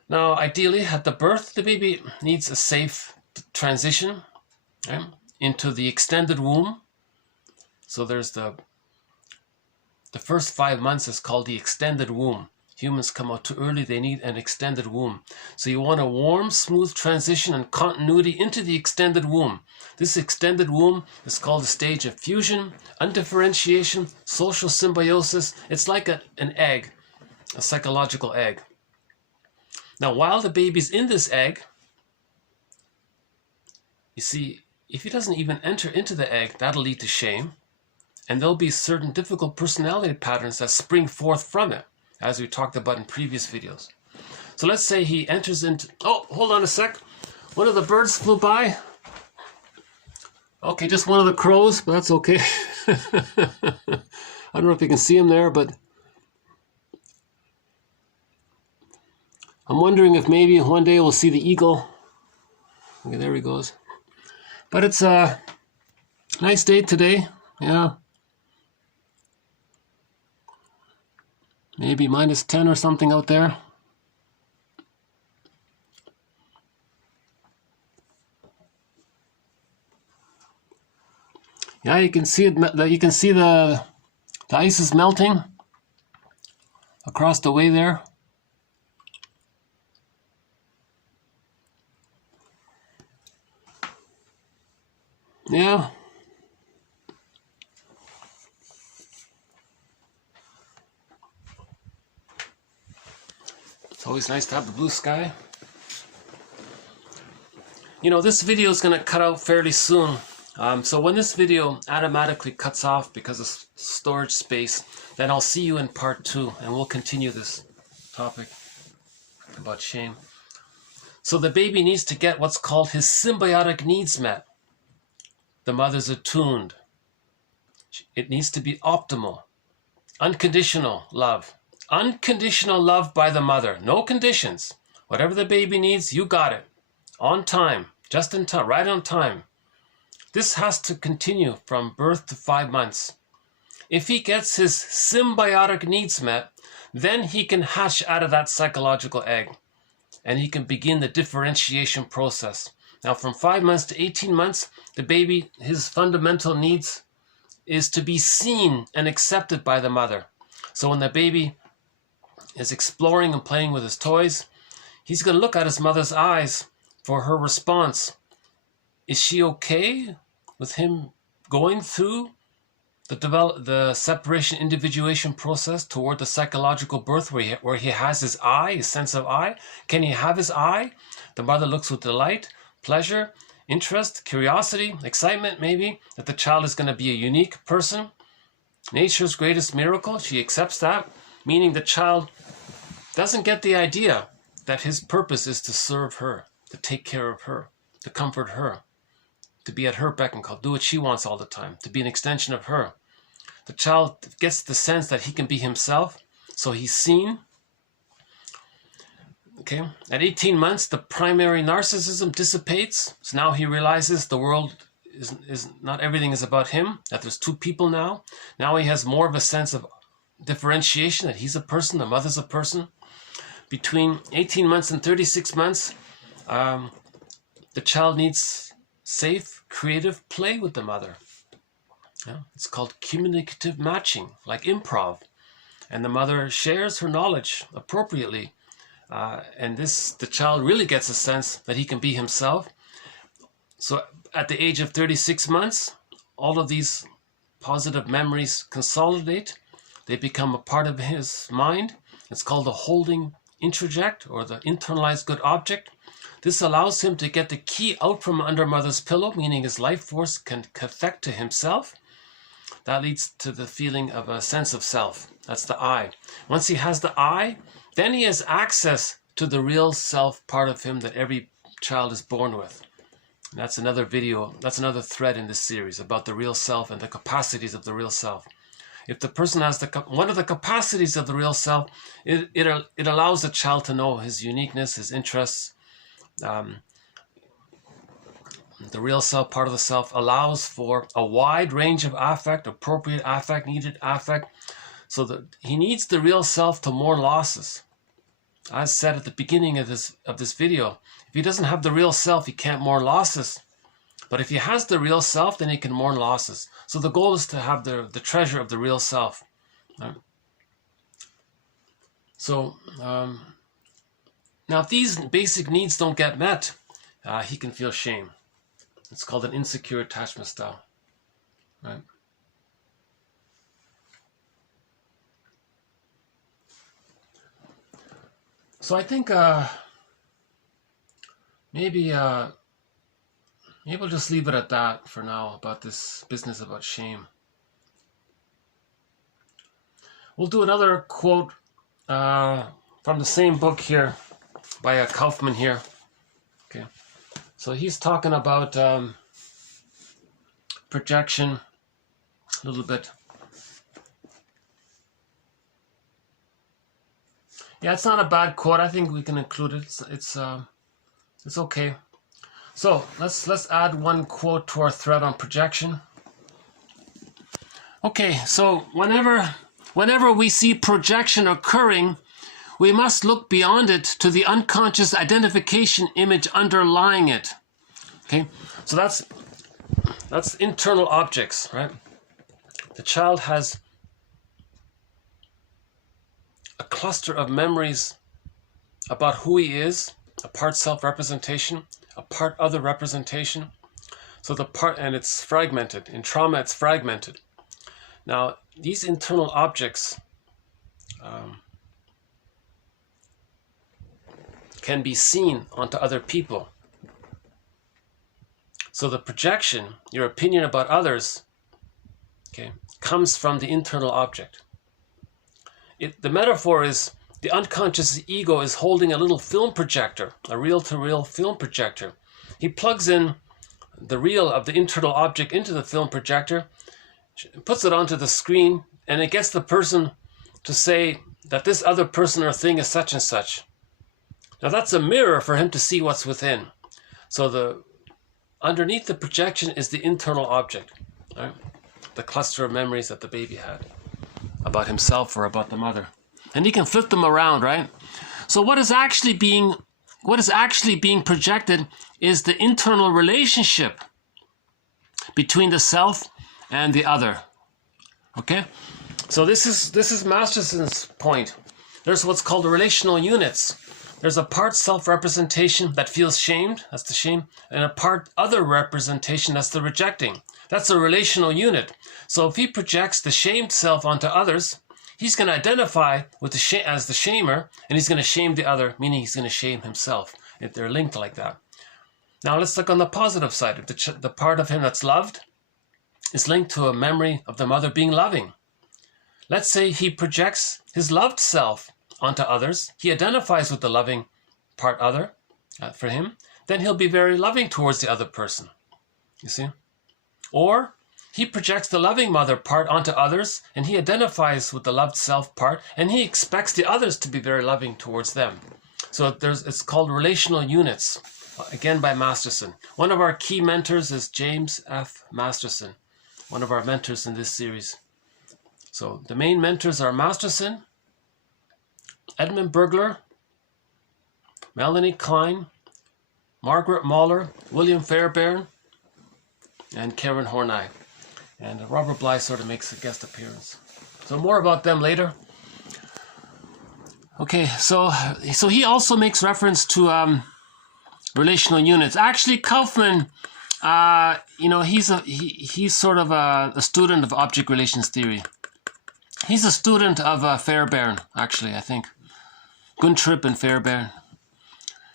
Now, ideally, at the birth, the baby needs a safe transition, right, into the extended womb. So there's the first 5 months is called the extended womb. Humans come out too early, they need an extended womb. So you want a warm, smooth transition and continuity into the extended womb. This extended womb is called the stage of fusion, undifferentiation, social symbiosis. It's like an egg, a psychological egg. Now, while the baby's in this egg, you see, if he doesn't even enter into the egg, that'll lead to shame. And there'll be certain difficult personality patterns that spring forth from it, as we talked about in previous videos. So let's say he enters into... Oh, hold on a sec. One of the birds flew by. Okay, just one of the crows, but that's okay. I don't know if you can see him there, but I'm wondering if maybe one day we'll see the eagle. Okay, there he goes. But it's a nice day today. Yeah. Maybe -10 or something out there. Yeah, you can see it. You can see the ice is melting across the way there. Yeah. It's always nice to have the blue sky. You know, this video is going to cut out fairly soon. So when this video automatically cuts off because of storage space, then I'll see you in part 2 and we'll continue this topic about shame. So the baby needs to get what's called his symbiotic needs met. The mother's attuned. It needs to be optimal. Unconditional love. Unconditional love by the mother. No conditions. Whatever the baby needs, you got it. On time. Just in time. Right on time. This has to continue from birth to 5 months. If he gets his symbiotic needs met, then he can hatch out of that psychological egg. And he can begin the differentiation process. Now, from 5 months to 18 months, the baby, his fundamental needs is to be seen and accepted by the mother. So when the baby is exploring and playing with his toys, he's going to look at his mother's eyes for her response. Is she okay with him going through the separation individuation process toward the psychological birth where he has his I, his sense of I? Can he have his I? The mother looks with delight, pleasure, interest, curiosity, excitement maybe, that the child is going to be a unique person. Nature's greatest miracle, she accepts that, meaning the child doesn't get the idea that his purpose is to serve her, to take care of her, to comfort her, to be at her beck and call, do what she wants all the time, to be an extension of her. The child gets the sense that he can be himself, so he's seen. Okay, at 18 months, the primary narcissism dissipates. So now he realizes the world is not everything is about him, that there's two people now. Now he has more of a sense of differentiation, that he's a person, the mother's a person. Between 18 months and 36 months, the child needs safe, creative play with the mother. Yeah, it's called communicative matching, like improv. And the mother shares her knowledge appropriately. And the child really gets a sense that he can be himself. So at the age of 36 months, all of these positive memories consolidate. They become a part of his mind. It's called the holding introject, or the internalized good object. This allows him to get the key out from under mother's pillow, meaning his life force can connect to himself. That leads to the feeling of a sense of self. That's the I. Once he has the I, then he has access to the real self part of him that every child is born with. And that's another video, that's another thread in this series about the real self and the capacities of the real self. If the person has one of the capacities of the real self, it allows the child to know his uniqueness, his interests. The real self, part of the self, allows for a wide range of affect, appropriate affect, needed affect, so that he needs the real self to mourn losses. As said at the beginning of this video, if he doesn't have the real self, he can't mourn losses. But if he has the real self, then he can mourn losses. So the goal is to have the treasure of the real self. Right? So now if these basic needs don't get met, he can feel shame. It's called an insecure attachment style. Right? So I think maybe we'll just leave it at that for now about this business about shame. We'll do another quote from the same book here by Kaufman here. Okay, so he's talking about projection a little bit. Yeah, it's not a bad quote. I think we can include it. It's okay. So let's add one quote to our thread on projection. Okay, so whenever we see projection occurring, we must look beyond it to the unconscious identification image underlying it. Okay, so that's internal objects, right? The child has a cluster of memories about who he is, a part self-representation, a part other representation. So and it's fragmented. In trauma, it's fragmented. Now, these internal objects can be seen onto other people. So the projection, your opinion about others, okay, comes from the internal object. The metaphor is the unconscious ego is holding a little film projector, a reel-to-reel film projector. He plugs in the reel of the internal object into the film projector, puts it onto the screen, and it gets the person to say that this other person or thing is such and such. Now that's a mirror for him to see what's within. So underneath the projection is the internal object, right? The cluster of memories that the baby had about himself or about the mother. And he can flip them around, right? So what is actually being projected is the internal relationship between the self and the other. Okay? So this is Masterson's point. There's what's called the relational units. There's a part self-representation that feels shamed, that's the shame, and a part other representation, that's the rejecting. That's a relational unit. So if he projects the shamed self onto others, he's going to identify with as the shamer, and he's going to shame the other, meaning he's going to shame himself, if they're linked like that. Now let's look on the positive side. If the part of him that's loved is linked to a memory of the mother being loving. Let's say he projects his loved self onto others. He identifies with the loving part other for him, then he'll be very loving towards the other person. You see? Or he projects the loving mother part onto others, and he identifies with the loved self part, and he expects the others to be very loving towards them. So it's called relational units, again by Masterson. One of our key mentors is James F. Masterson, one of our mentors in this series. So the main mentors are Masterson, Edmund Burglar, Melanie Klein, Margaret Mahler, William Fairbairn, and Karen Horney. And Robert Bly sort of makes a guest appearance. So more about them later. Okay, so he also makes reference to relational units. Actually, Kaufman, he's sort of a student of object relations theory. He's a student of Fairbairn, actually, I think. Guntrip and Fairbairn,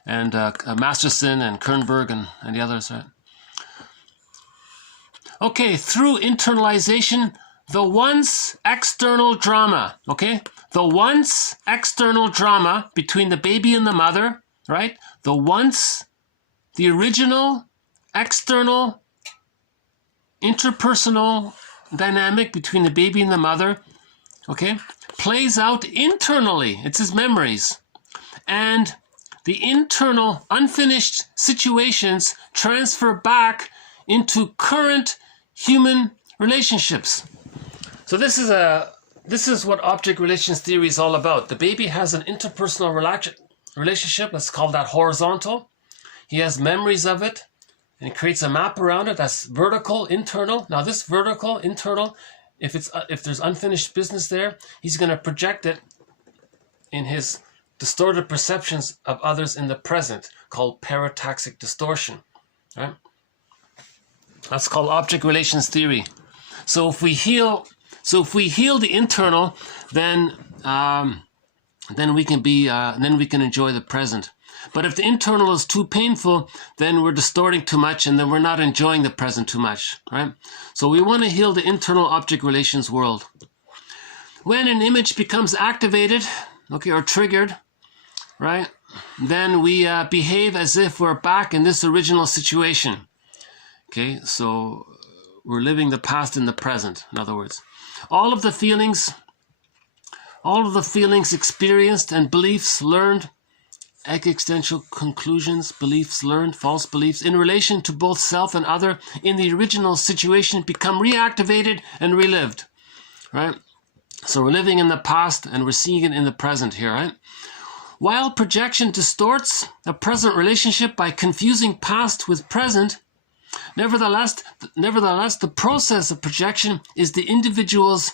and Masterson and Kernberg and the others, right? Okay, through internalization, the once external drama, okay? The once external drama between the baby and the mother, right? The original external interpersonal dynamic between the baby and the mother, okay, plays out internally. It's his memories. And the internal unfinished situations transfer back into current human relationships. So this is what object relations theory is all about. The baby has an interpersonal relationship. Let's call that horizontal. He has memories of it, and he creates a map around it. That's vertical, internal. Now this vertical, internal, if there's unfinished business there, he's going to project it in his distorted perceptions of others in the present, called parataxic distortion. Right? That's called object relations theory. So if we heal the internal, then we can enjoy the present. But if the internal is too painful, then we're distorting too much, and then we're not enjoying the present too much, right? So we want to heal the internal object relations world. When an image becomes activated, okay, or triggered, right, then we behave as if we're back in this original situation. Okay, so we're living the past in the present, in other words. All of the feelings experienced and beliefs learned, existential conclusions, beliefs learned, false beliefs in relation to both self and other in the original situation become reactivated and relived, right? So we're living in the past and we're seeing it in the present here, right? While projection distorts a present relationship by confusing past with present, nevertheless, the process of projection is the individual's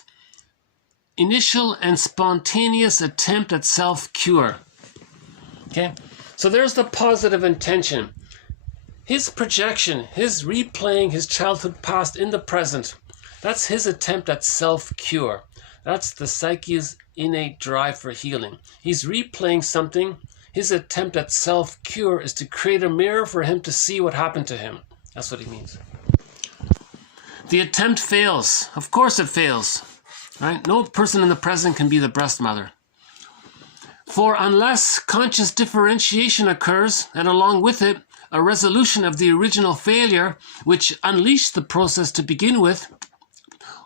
initial and spontaneous attempt at self-cure. Okay, so there's the positive intention. His projection, his replaying his childhood past in the present, that's his attempt at self-cure. That's the psyche's innate drive for healing. He's replaying something. His attempt at self-cure is to create a mirror for him to see what happened to him. That's what he means. The attempt fails. Of course it fails. Right? No person in the present can be the breast mother. For unless conscious differentiation occurs, and along with it, a resolution of the original failure, which unleashed the process to begin with,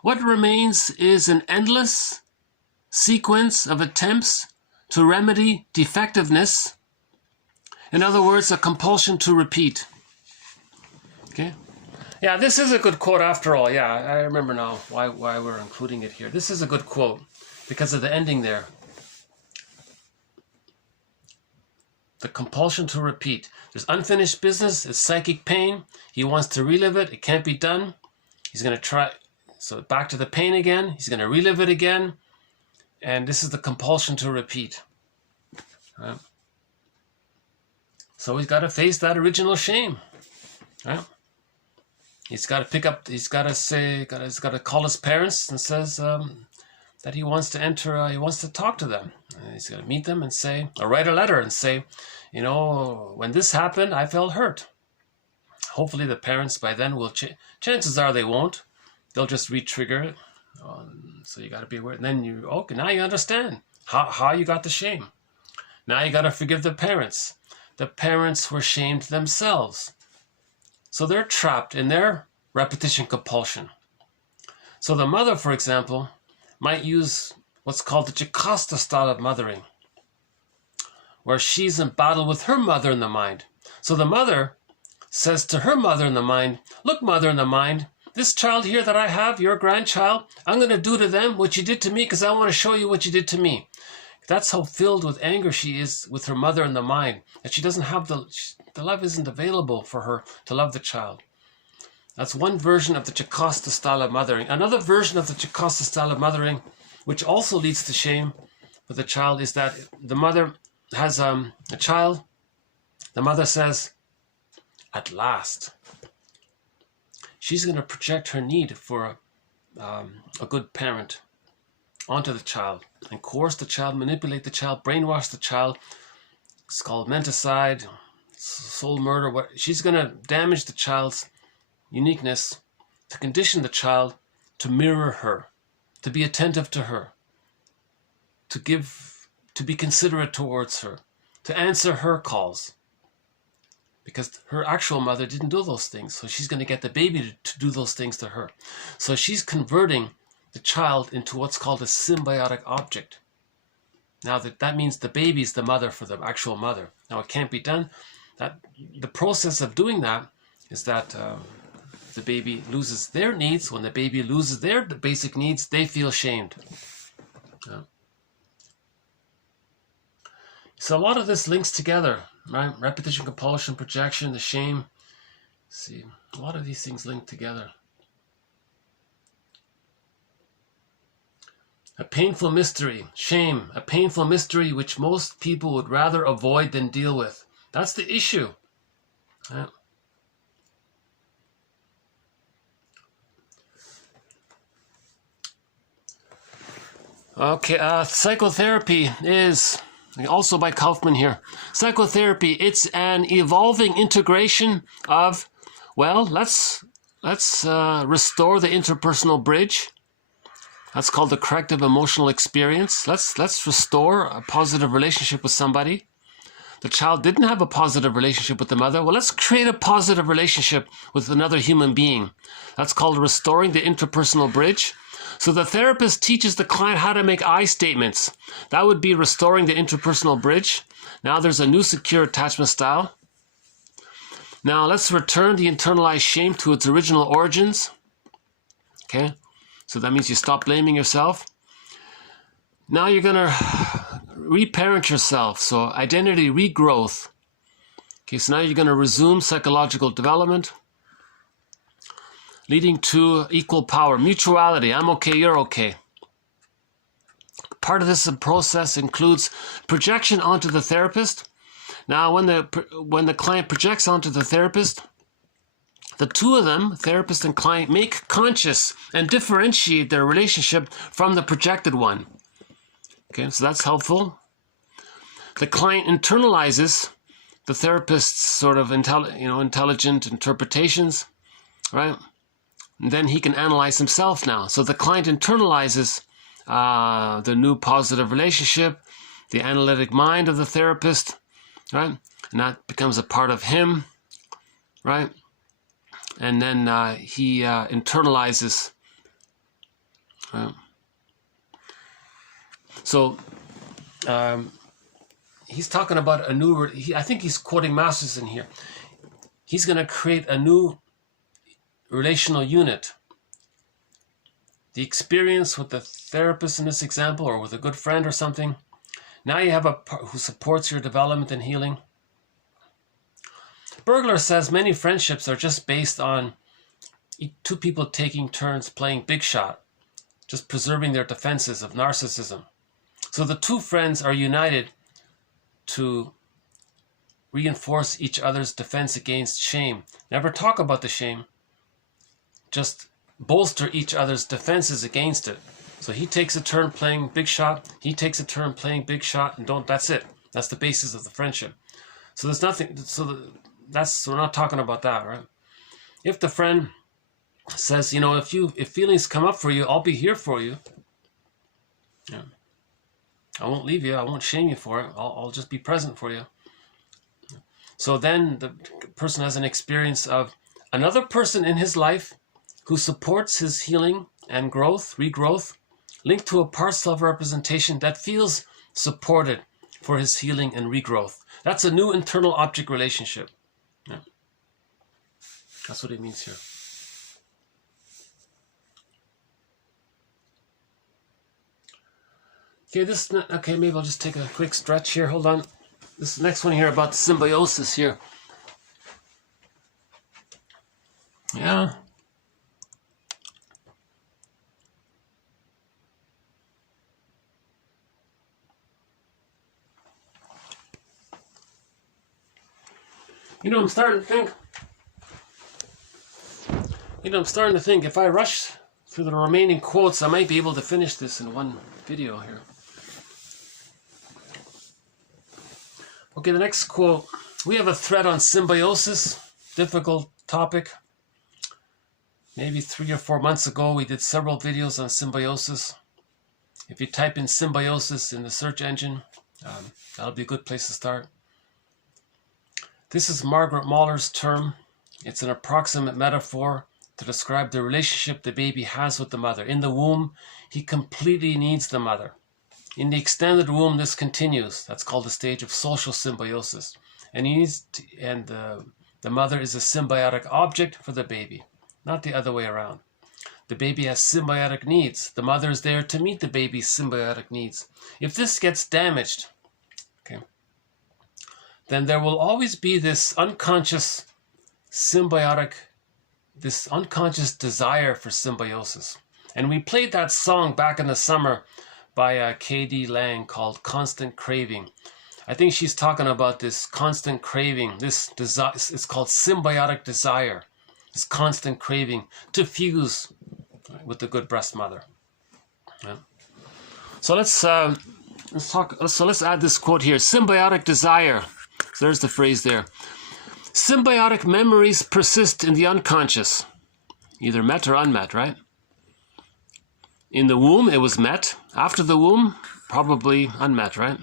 what remains is an endless sequence of attempts to remedy defectiveness. In other words, a compulsion to repeat. Okay? Yeah, this is a good quote after all. Yeah, I remember now why we're including it here. This is a good quote because of the ending there. The compulsion to repeat. There's unfinished business. It's psychic pain. He wants to relive it. It can't be done. He's going to try. So back to the pain again. He's going to relive it again. And this is the compulsion to repeat. Right? So he's got to face that original shame. Right? He's got to pick up. He's got to call his parents and says that he wants to enter. He wants to talk to them. And he's got to meet them and say, or write a letter and say, you know, when this happened, I felt hurt. Hopefully, the parents by then will. Chances are they won't. They'll just re-trigger it. So you got to be aware. And then now you understand how you got the shame. Now you got to forgive the parents. the parents were shamed themselves. So they're trapped in their repetition compulsion. So the mother, for example, might use what's called the Jocasta style of mothering, where she's in battle with her mother in the mind. So the mother says to her mother in the mind, look, mother in the mind, this child here that I have, your grandchild, I'm going to do to them what you did to me because I want to show you what you did to me. That's how filled with anger she is with her mother in the mind, that she doesn't have the love isn't available for her to love the child. That's one version of the Jocasta style of mothering. Another version of the Jocasta style of mothering, which also leads to shame with the child, is that the mother has a child. The mother says, at last. She's going to project her need for a good parent onto the child and coerce the child, manipulate the child, brainwash the child. It's called menticide, soul murder. She's going to damage the child's uniqueness, to condition the child to mirror her, to be attentive to her, to be considerate towards her, to answer her calls. Because her actual mother didn't do those things. So she's going to get the baby to do those things to her. So she's converting the child into what's called a symbiotic object. Now that means the baby's the mother for the actual mother. Now it can't be done. The process of doing that is that the baby loses their needs. When the baby loses their basic needs, they feel shamed. So a lot of this links together, right? Repetition, compulsion, projection, the shame. See, a lot of these things link together. A painful mystery, shame, a painful mystery which most people would rather avoid than deal with. That's the issue. Yeah. Okay, psychotherapy is also by Kaufman here. Psychotherapy, it's an evolving integration of, well, let's restore the interpersonal bridge. That's called the corrective emotional experience. Let's restore a positive relationship with somebody. The child didn't have a positive relationship with the mother. Well, let's create a positive relationship with another human being. That's called restoring the interpersonal bridge. So the therapist teaches the client how to make I statements. That would be restoring the interpersonal bridge. Now there's a new secure attachment style. Now let's return the internalized shame to its original origins. Okay, so that means you stop blaming yourself. Now you're going to reparent yourself. So identity regrowth. Okay, so now you're going to resume psychological development, leading to equal power, mutuality. I'm okay, you're okay. Part of this process includes projection onto the therapist. Now, when the client projects onto the therapist, the two of them, therapist and client, make conscious and differentiate their relationship from the projected one. Okay, so that's helpful. The client internalizes the therapist's sort of intelligent interpretations, right? And then he can analyze himself now. So the client internalizes the new positive relationship, the analytic mind of the therapist, right? And that becomes a part of him, right? And then he internalizes. Right? So he's talking about a new, I think he's quoting Masterson here. He's going to create a new relational unit. The experience with the therapist in this example, or with a good friend or something. Now you have who supports your development and healing. Bergler says many friendships are just based on two people taking turns playing big shot, just preserving their defenses of narcissism. So the two friends are united to reinforce each other's defense against shame. Never talk about the shame. Just bolster each other's defenses against it. So he takes a turn playing big shot, he takes a turn playing big shot, and that's it. That's the basis of the friendship. So there's nothing, so we're not talking about that, right? If the friend says, if feelings come up for you, I'll be here for you. Yeah. I won't leave you, I won't shame you for it, I'll just be present for you. So then the person has an experience of another person in his life who supports his healing and growth, regrowth, linked to a past self representation that feels supported for his healing and regrowth. That's a new internal object relationship. Yeah. That's what it means here. Okay, maybe I'll just take a quick stretch here. Hold on. This next one here about symbiosis here. Yeah. I'm starting to think if I rush through the remaining quotes, I might be able to finish this in one video here. Okay, the next quote. We have a thread on symbiosis, difficult topic. Maybe 3 or 4 months ago, we did several videos on symbiosis. If you type in symbiosis in the search engine, that'll be a good place to start. This is Margaret Mahler's term. It's an approximate metaphor to describe the relationship the baby has with the mother. In the womb, he completely needs the mother. In the extended womb, this continues. That's called the stage of social symbiosis. And the mother is a symbiotic object for the baby, not the other way around. The baby has symbiotic needs. The mother is there to meet the baby's symbiotic needs. If this gets damaged, then there will always be this unconscious desire for symbiosis. And we played that song back in the summer by K.D. Lang called Constant Craving. I think she's talking about this constant craving, this desire. It's called symbiotic desire, this constant craving to fuse with the good breast mother. Yeah. So let's add this quote here. Symbiotic desire. So there's the phrase there. Symbiotic memories persist in the unconscious, either met or unmet, right? In the womb, it was met. After the womb, probably unmet, right?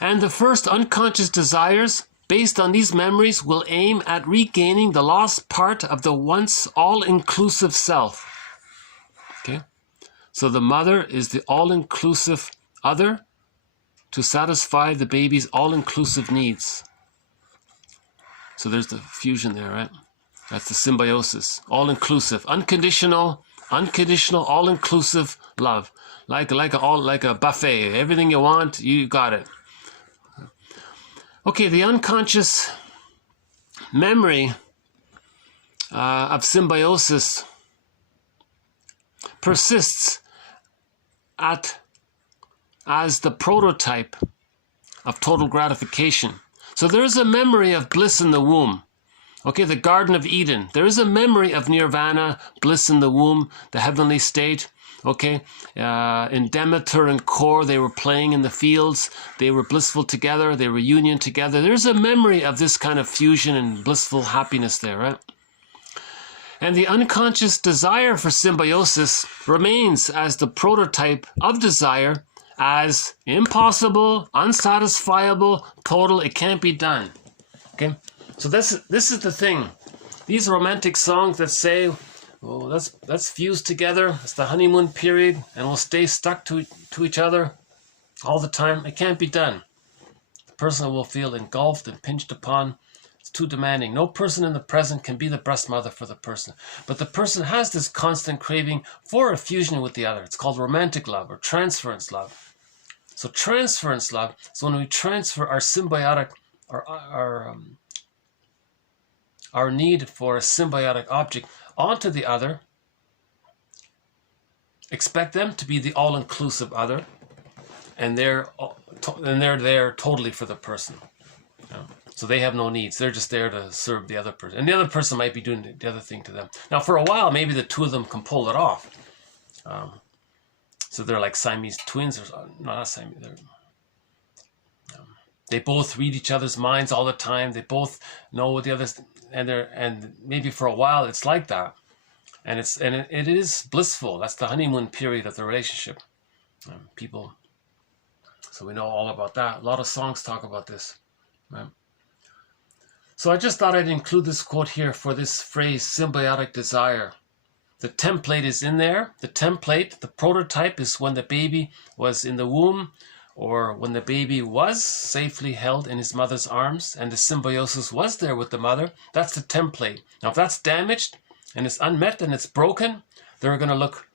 And the first unconscious desires based on these memories will aim at regaining the lost part of the once all-inclusive self. Okay? So the mother is the all-inclusive other to satisfy the baby's all-inclusive needs. So there's the fusion there, right? That's the symbiosis. All-inclusive, unconditional, all-inclusive love. Like a buffet. Everything you want, you got it. Okay, the unconscious memory of symbiosis persists as the prototype of total gratification. So there is a memory of bliss in the womb. Okay, the Garden of Eden. There is a memory of nirvana, bliss in the womb, the heavenly state. Okay, in Demeter and Kor, they were playing in the fields. They were blissful together. They were union together. There's a memory of this kind of fusion and blissful happiness there, right? And the unconscious desire for symbiosis remains as the prototype of desire, as impossible, unsatisfiable, total. It can't be done. Okay, so this is the thing. These romantic songs that say, "Oh, let's fuse together. It's the honeymoon period, and we'll stay stuck to each other all the time." It can't be done. The person will feel engulfed and pinched upon. It's too demanding. No person in the present can be the breast mother for the person. But the person has this constant craving for a fusion with the other. It's called romantic love or transference love. So transference love is when we transfer our symbiotic, our need for a symbiotic object onto the other, expect them to be the all-inclusive other, and they're there totally for the person. So they have no needs. They're just there to serve the other person. And the other person might be doing the other thing to them. Now, for a while, maybe the two of them can pull it off. So they're like Siamese twins, or not Siamese. They both read each other's minds all the time. They both know what the others, and maybe for a while it's like that, and it is blissful. That's the honeymoon period of the relationship. People, so we know all about that. A lot of songs talk about this. Right? So I just thought I'd include this quote here for this phrase, symbiotic desire. The template is in there. The template, the prototype, is when the baby was in the womb, or when the baby was safely held in his mother's arms and the symbiosis was there with the mother. That's the template. Now, if that's damaged and it's unmet and it's broken, they're going to look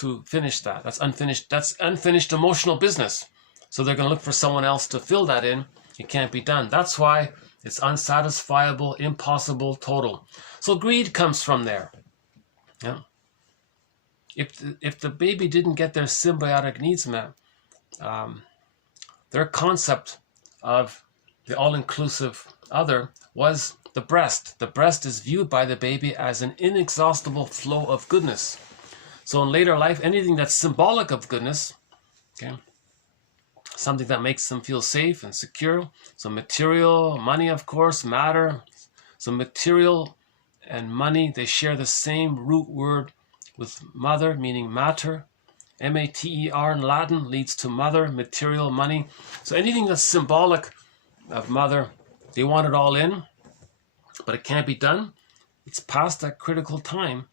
to finish that. That's unfinished emotional business. So they're going to look for someone else to fill that in. It can't be done. That's why it's unsatisfiable, impossible, total. So greed comes from there. Yeah. If the baby didn't get their symbiotic needs met, their concept of the all-inclusive other was the breast. The breast is viewed by the baby as an inexhaustible flow of goodness. So in later life, anything that's symbolic of goodness, okay, something that makes them feel safe and secure. So material, money, of course, matter. So material and money, they share the same root word with mother, meaning mater. M-A-T-E-R in Latin leads to mother, material, money. So anything that's symbolic of mother, they want it all in, but it can't be done. It's past that critical time.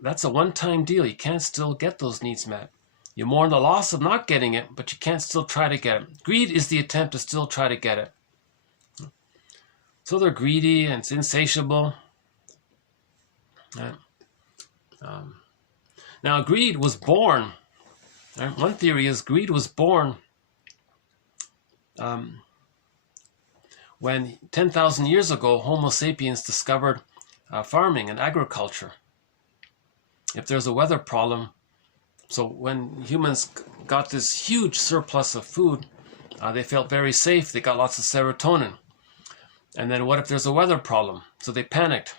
That's a one-time deal. You can't still get those needs met. You mourn the loss of not getting it, but you can't still try to get it. Greed is the attempt to still try to get it. So they're greedy and it's insatiable. Right? Now, greed was born. Right? One theory is greed was born when 10,000 years ago, Homo sapiens discovered farming and agriculture. If there's a weather problem, so when humans got this huge surplus of food, they felt very safe. They got lots of serotonin. And then what if there's a weather problem? So they panicked.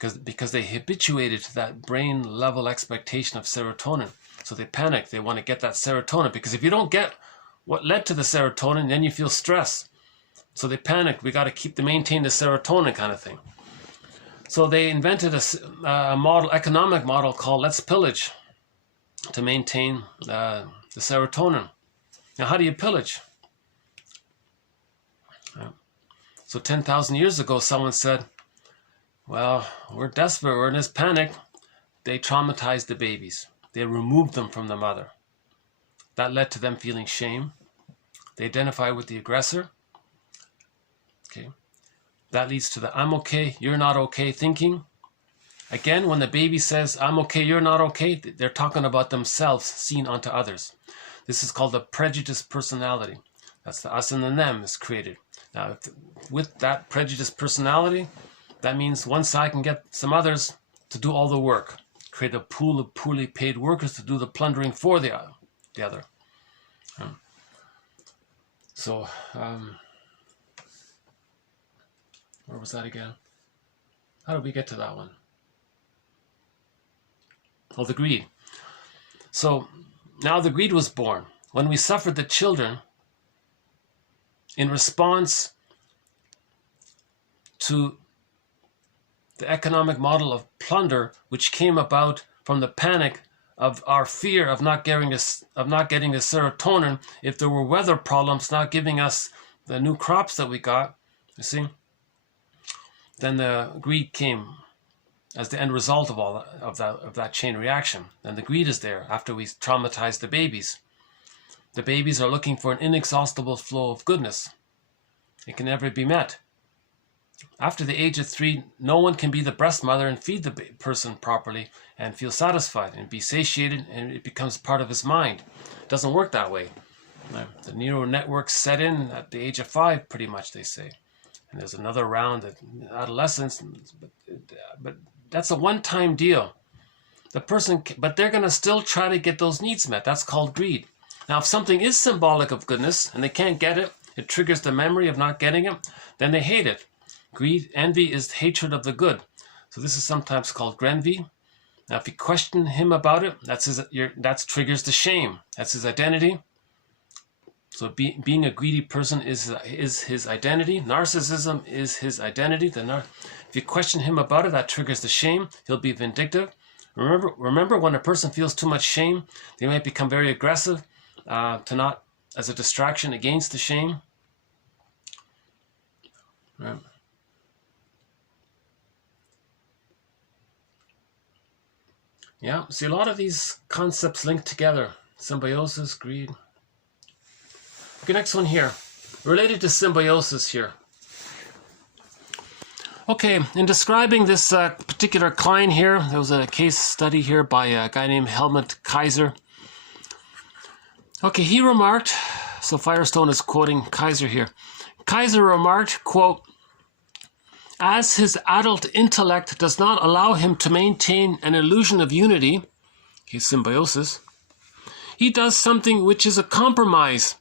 Because they habituated to that brain level expectation of serotonin. So they panic. They want to get that serotonin. Because if you don't get what led to the serotonin, then you feel stress. So they panic. We got to maintain the serotonin kind of thing. So they invented a economic model called let's pillage to maintain the serotonin. Now, how do you pillage? So 10,000 years ago, someone said, well, we're desperate, we're in this panic. They traumatized the babies. They removed them from the mother. That led to them feeling shame. They identify with the aggressor. Okay. That leads to the I'm okay, you're not okay thinking. Again, when the baby says, I'm okay, you're not okay, they're talking about themselves seen onto others. This is called the prejudiced personality. That's the us and the them is created. Now, with that prejudiced personality, that means one side can get some others to do all the work, create a pool of poorly paid workers to do the plundering for the other. So, where was that again? How did we get to that one? Oh, the greed. So, now the greed was born. When we suffered the children, in response to the economic model of plunder, which came about from the panic of our fear of not getting the serotonin, if there were weather problems not giving us the new crops that we got, you see, then the greed came as the end result of all of that chain reaction. And the greed is there after we traumatize the babies. The babies are looking for an inexhaustible flow of goodness. It can never be met. After the age of 3, no one can be the breast mother and feed the person properly and feel satisfied and be satiated, and it becomes part of his mind. It doesn't work that way. The neural networks set in at the age of 5, pretty much, they say. And there's another round at adolescence, but that's a one-time deal. But they're going to still try to get those needs met. That's called greed. Now, if something is symbolic of goodness and they can't get it, it triggers the memory of not getting it, then they hate it. Greed, envy is hatred of the good. So this is sometimes called grenvy. Now, if you question him about it, that triggers the shame. That's his identity. So being a greedy person is his identity. Narcissism is his identity. If you question him about it, that triggers the shame. He'll be vindictive. Remember, when a person feels too much shame, they might become very aggressive, as a distraction against the shame. Right? Yeah, see a lot of these concepts linked together. Symbiosis, greed. Okay, next one here. Related to symbiosis here. Okay, in describing this particular client here, there was a case study here by a guy named Helmut Kaiser. Okay, he remarked, so Firestone is quoting Kaiser here. Kaiser remarked, quote, as his adult intellect does not allow him to maintain an illusion of unity, his symbiosis, he does something which is a compromise,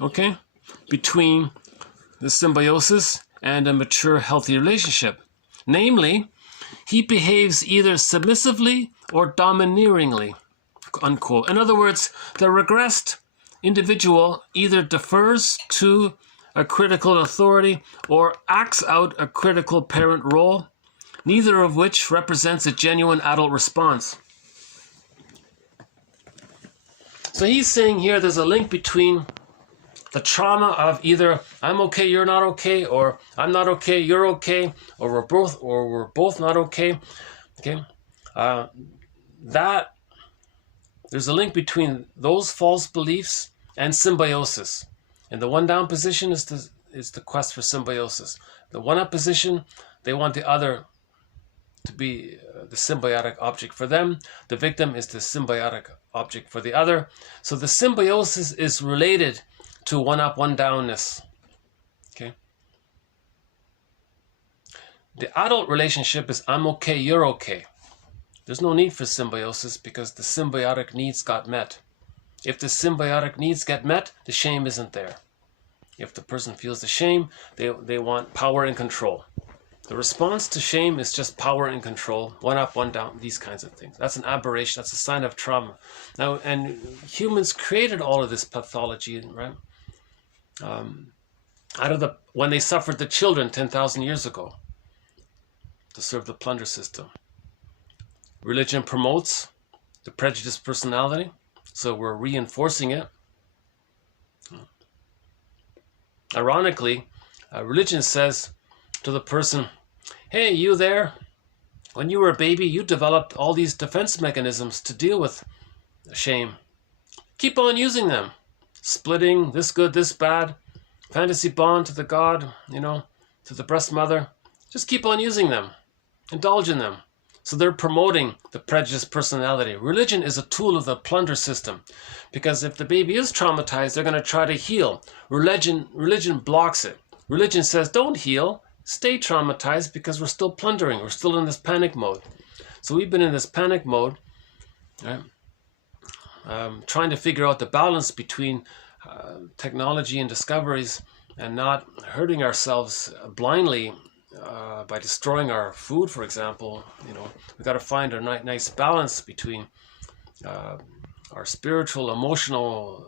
okay, between the symbiosis and a mature, healthy relationship. Namely, he behaves either submissively or domineeringly, unquote. In other words, the regressed individual either defers to a critical authority or acts out a critical parent role, neither of which represents a genuine adult response. So he's saying here there's a link between the trauma of either I'm okay, you're not okay, or I'm not okay, you're okay, or we're both not okay. Okay, that there's a link between those false beliefs and symbiosis. And the one down position is the quest for symbiosis. The one up position, they want the other to be the symbiotic object for them. The victim is the symbiotic object for the other. So the symbiosis is related to one up, one downness. Okay. The adult relationship is I'm okay, you're okay. There's no need for symbiosis because the symbiotic needs got met. If the symbiotic needs get met, the shame isn't there. If the person feels the shame, they want power and control. The response to shame is just power and control, one up, one down, these kinds of things. That's an aberration, that's a sign of trauma. Now, and humans created all of this pathology, right? When they suffered the children 10,000 years ago to serve the plunder system. Religion promotes the prejudiced personality, so we're reinforcing it. Ironically, religion says to the person, hey, you there, when you were a baby, you developed all these defense mechanisms to deal with shame. Keep on using them. Splitting, this good, this bad, fantasy bond to the god, to the breast mother. Just keep on using them. Indulge in them. So they're promoting the prejudiced personality. Religion is a tool of the plunder system. Because if the baby is traumatized, they're going to try to heal. Religion blocks it. Religion says, don't heal. Stay traumatized because we're still plundering. We're still in this panic mode. So we've been in this panic mode, right? Trying to figure out the balance between technology and discoveries and not hurting ourselves blindly by destroying our food, for example. We've got to find a nice balance between our spiritual, emotional,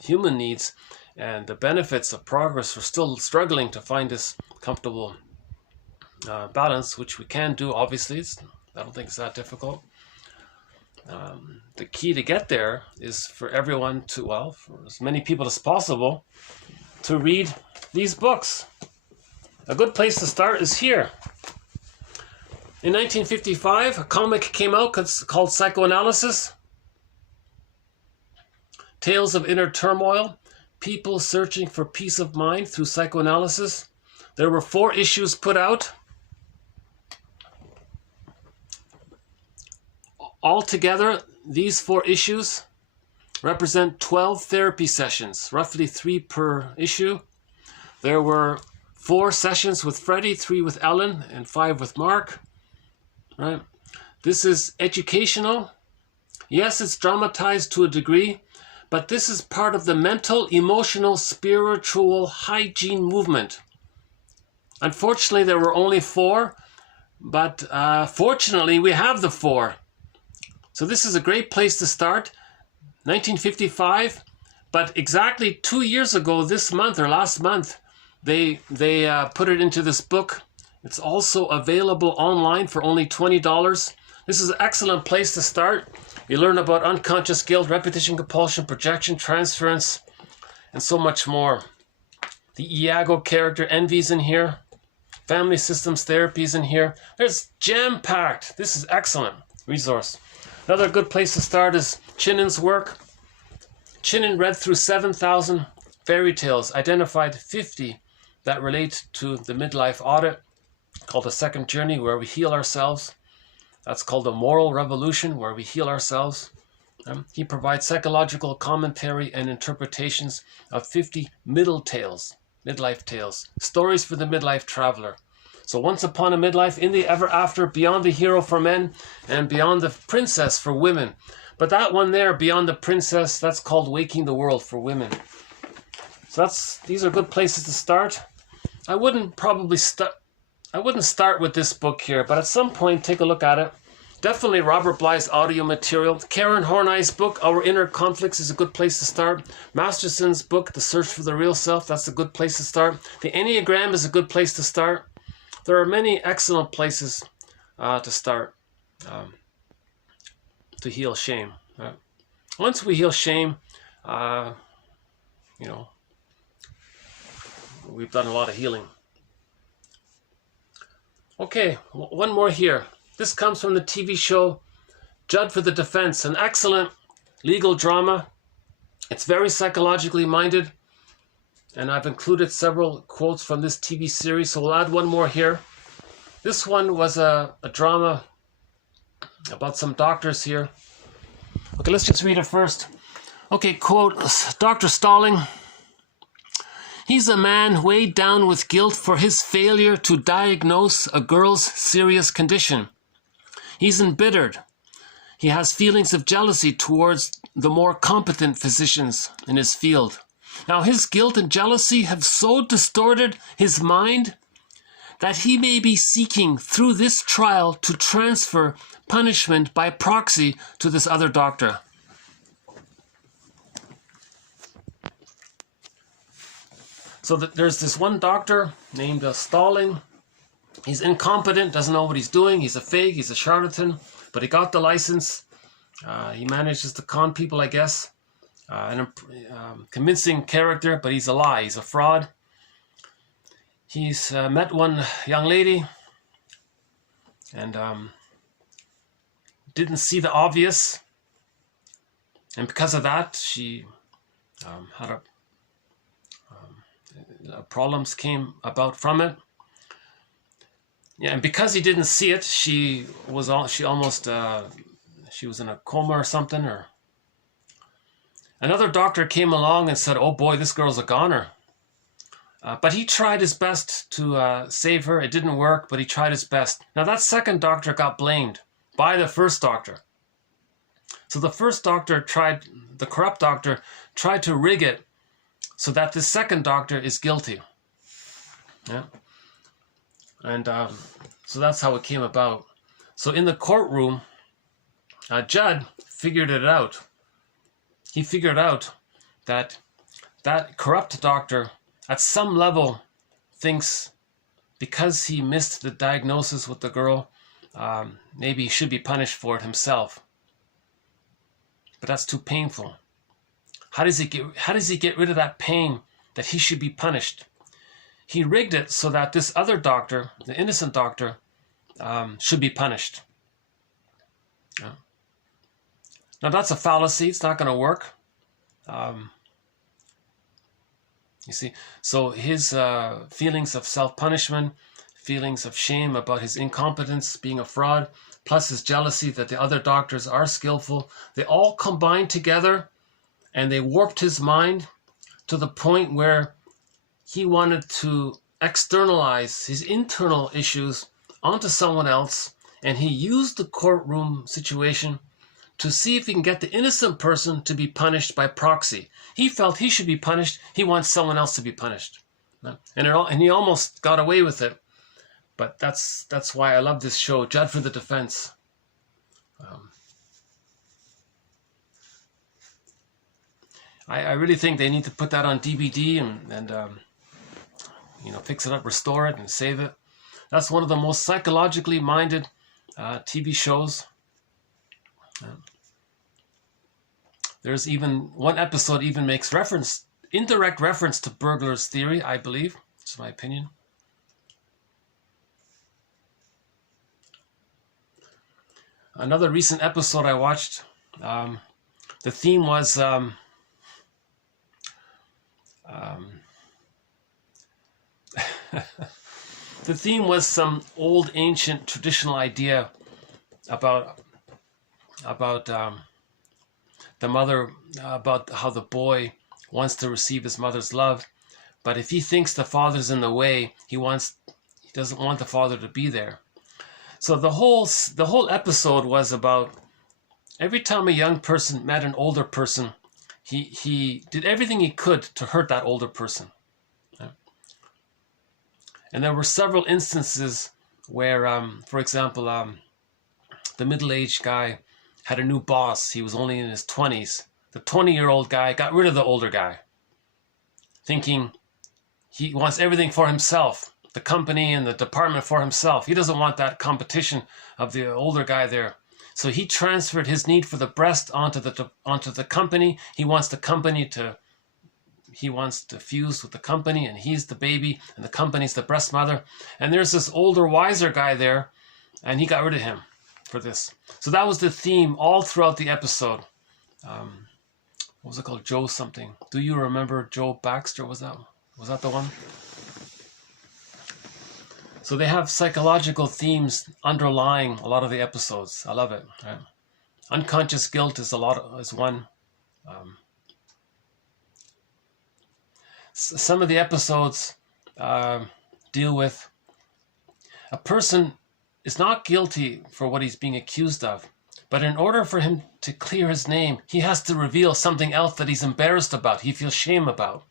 human needs and the benefits of progress. We're still struggling to find this comfortable balance, which we can do, obviously. I don't think it's that difficult. The key to get there is for everyone to, for as many people as possible, to read these books. A good place to start is here. In 1955, a comic came out called Psychoanalysis. Tales of Inner Turmoil, People Searching for Peace of Mind Through Psychoanalysis. There were 4 issues put out. Altogether, these 4 issues represent 12 therapy sessions, roughly 3 per issue. There were 4 sessions with Freddie, 3 with Ellen, and 5 with Mark. Right? This is educational. Yes, it's dramatized to a degree, but this is part of the mental, emotional, spiritual hygiene movement. Unfortunately, there were only 4, but fortunately, we have the 4. So this is a great place to start. 1955, but exactly 2 years ago this month, or last month, they put it into this book. It's also available online for only $20. This is an excellent place to start. You learn about unconscious guilt, repetition, compulsion, projection, transference, and so much more. The Iago character, envy's in here. Family systems therapies in here. There's jam-packed. This is excellent resource. Another good place to start is Chinnin's work. Chinnin read through 7,000 fairy tales, identified 50 that relate to the midlife audit, called The Second Journey, where we heal ourselves. That's called The Moral Revolution, where we heal ourselves. He provides psychological commentary and interpretations of 50 middle tales, midlife tales, stories for the midlife traveler. So Once Upon a Midlife, In the Ever After, Beyond the Hero for men, and Beyond the Princess for women. But that one there, Beyond the Princess, that's called Waking the World for women. So these are good places to start. I wouldn't start with this book here, but at some point take a look at it. Definitely Robert Bly's audio material. Karen Horney's book, Our Inner Conflicts, is a good place to start. Masterson's book, The Search for the Real Self, that's a good place to start. The Enneagram is a good place to start. There are many excellent places to start to heal shame. Once we heal shame, we've done a lot of healing. Okay, one more here. This comes from the TV show Judd for the Defense, an excellent legal drama. It's very psychologically minded, and I've included several quotes from this TV series, so we'll add one more here. This one was a drama about some doctors here. Okay, let's just read it first. Okay, quote, Dr. Stalling. He's a man weighed down with guilt for his failure to diagnose a girl's serious condition. He's embittered. He has feelings of jealousy towards the more competent physicians in his field. Now, his guilt and jealousy have so distorted his mind that he may be seeking through this trial to transfer punishment by proxy to this other doctor. So there's this one doctor named Stalling. He's incompetent, doesn't know what he's doing. He's a fake, he's a charlatan, but he got the license. He manages to con people, I guess. An convincing character, but he's a lie, he's a fraud. He's met one young lady and didn't see the obvious. And because of that, she had problems came about from it. Yeah, and because he didn't see it, she was in a coma or something. Or another doctor came along and said, "Oh boy, this girl's a goner." But he tried his best to save her. It didn't work, but he tried his best. Now that second doctor got blamed by the first doctor. So the first doctor the corrupt doctor tried to rig it so that the second doctor is guilty. Yeah. And so that's how it came about. So in the courtroom, Judd figured it out. He figured out that corrupt doctor at some level thinks because he missed the diagnosis with the girl, maybe he should be punished for it himself. But that's too painful. How does he get rid of that pain that he should be punished? He rigged it so that this other doctor, the innocent doctor, should be punished. Yeah. Now that's a fallacy. It's not going to work. You see, so his feelings of self-punishment, feelings of shame about his incompetence, being a fraud, plus his jealousy that the other doctors are skillful, they all combined together and they warped his mind to the point where he wanted to externalize his internal issues onto someone else, and he used the courtroom situation to see if he can get the innocent person to be punished by proxy. He felt he should be punished. He wants someone else to be punished. And he almost got away with it. But that's why I love this show, Judd for the Defense. I really think they need to put that on DVD and fix it up, restore it, and save it. That's one of the most psychologically minded TV shows. There's even one episode even makes reference indirect reference to Burglar's theory, I believe. It's my opinion. Another recent episode I watched, the theme was the theme was some old ancient traditional idea about the mother, about how the boy wants to receive his mother's love, but if he thinks the father's in the way, he doesn't want the father to be there. So the whole episode was about every time a young person met an older person, he did everything he could to hurt that older person. Yeah. And there were several instances where, for example, the middle-aged guy had a new boss. He was only in his 20s. The 20-year-old guy got rid of the older guy, thinking he wants everything for himself, the company and the department for himself. He doesn't want that competition of the older guy there. So he transferred his need for the breast onto the company. He wants to fuse with the company, and he's the baby, and the company's the breast mother. And there's this older, wiser guy there, and he got rid of him for this. So that was the theme all throughout the episode. What was it called? Joe something. Do you remember Joe Baxter? Was that the one? So they have psychological themes underlying a lot of the episodes. I love it. Right? Unconscious guilt is one. Some of the episodes deal with a person is not guilty for what he's being accused of, but in order for him to clear his name, he has to reveal something else that he's embarrassed about, he feels shame about.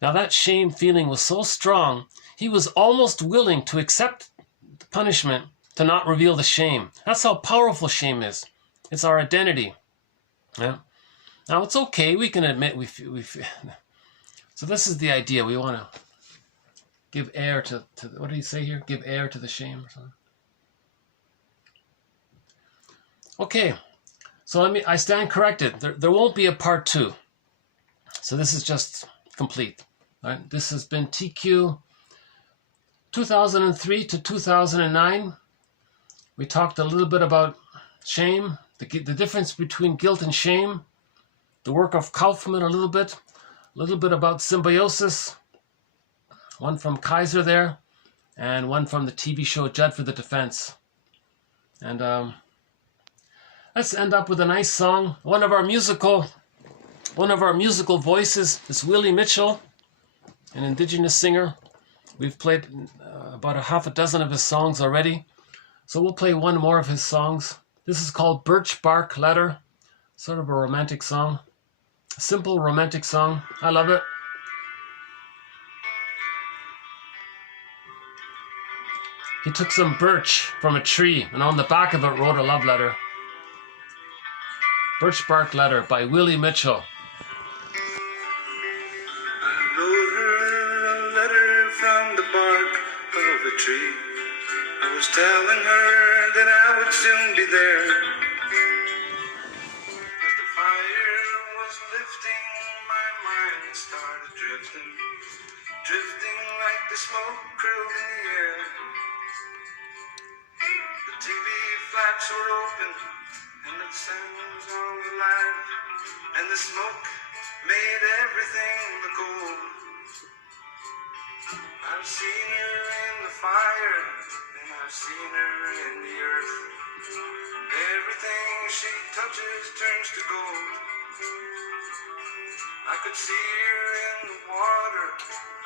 Now that shame feeling was so strong, he was almost willing to accept the punishment to not reveal the shame. That's how powerful shame is. It's our identity. Yeah. Now it's okay, we can admit we so this is the idea. We want to give air to what did he say here? Give air to the shame or something. Okay, so I stand corrected. There won't be a part 2. So this is just complete. All right, this has been TQ 2003 to 2009. We talked a little bit about shame, the difference between guilt and shame, the work of Kaufman a little bit about symbiosis, one from Kaiser there, and one from the TV show Judd for the Defense. And let's end up with a nice song. One of our musical voices is Willie Mitchell, an indigenous singer. We've played about a half a dozen of his songs already. So we'll play one more of his songs. This is called Birch Bark Letter, sort of a romantic song. A simple romantic song. I love it. He took some birch from a tree and on the back of it wrote a love letter. Birch Bark Letter by Willie Mitchell. I wrote her a letter from the bark of a tree. I was telling her that I would soon be there. As the fire was lifting, my mind started drifting like the smoke curled in the air. The TV flaps were open and the sun was all alive, and the smoke made everything look old. I've seen her in the fire, and I've seen her in the earth. Everything she touches turns to gold. I could see her in the water,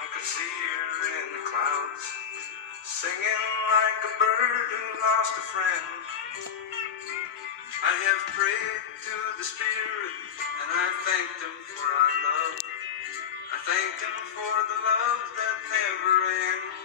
I could see her in the clouds, singing like a bird who lost a friend. I have prayed to the Spirit, and I thanked Him for our love. I thanked Him for the love that never ends.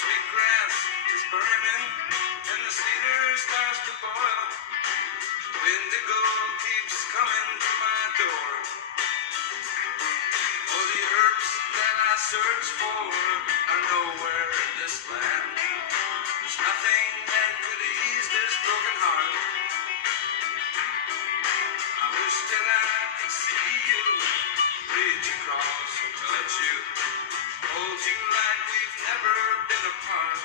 sweet grass is burning and the cedar starts to boil. Indigo keeps coming to my door. Oh, the herbs that I search for are nowhere in this land. There's nothing that could ease this broken heart. I wish that I could see you, reach across and touch you, hold you like we've never been apart.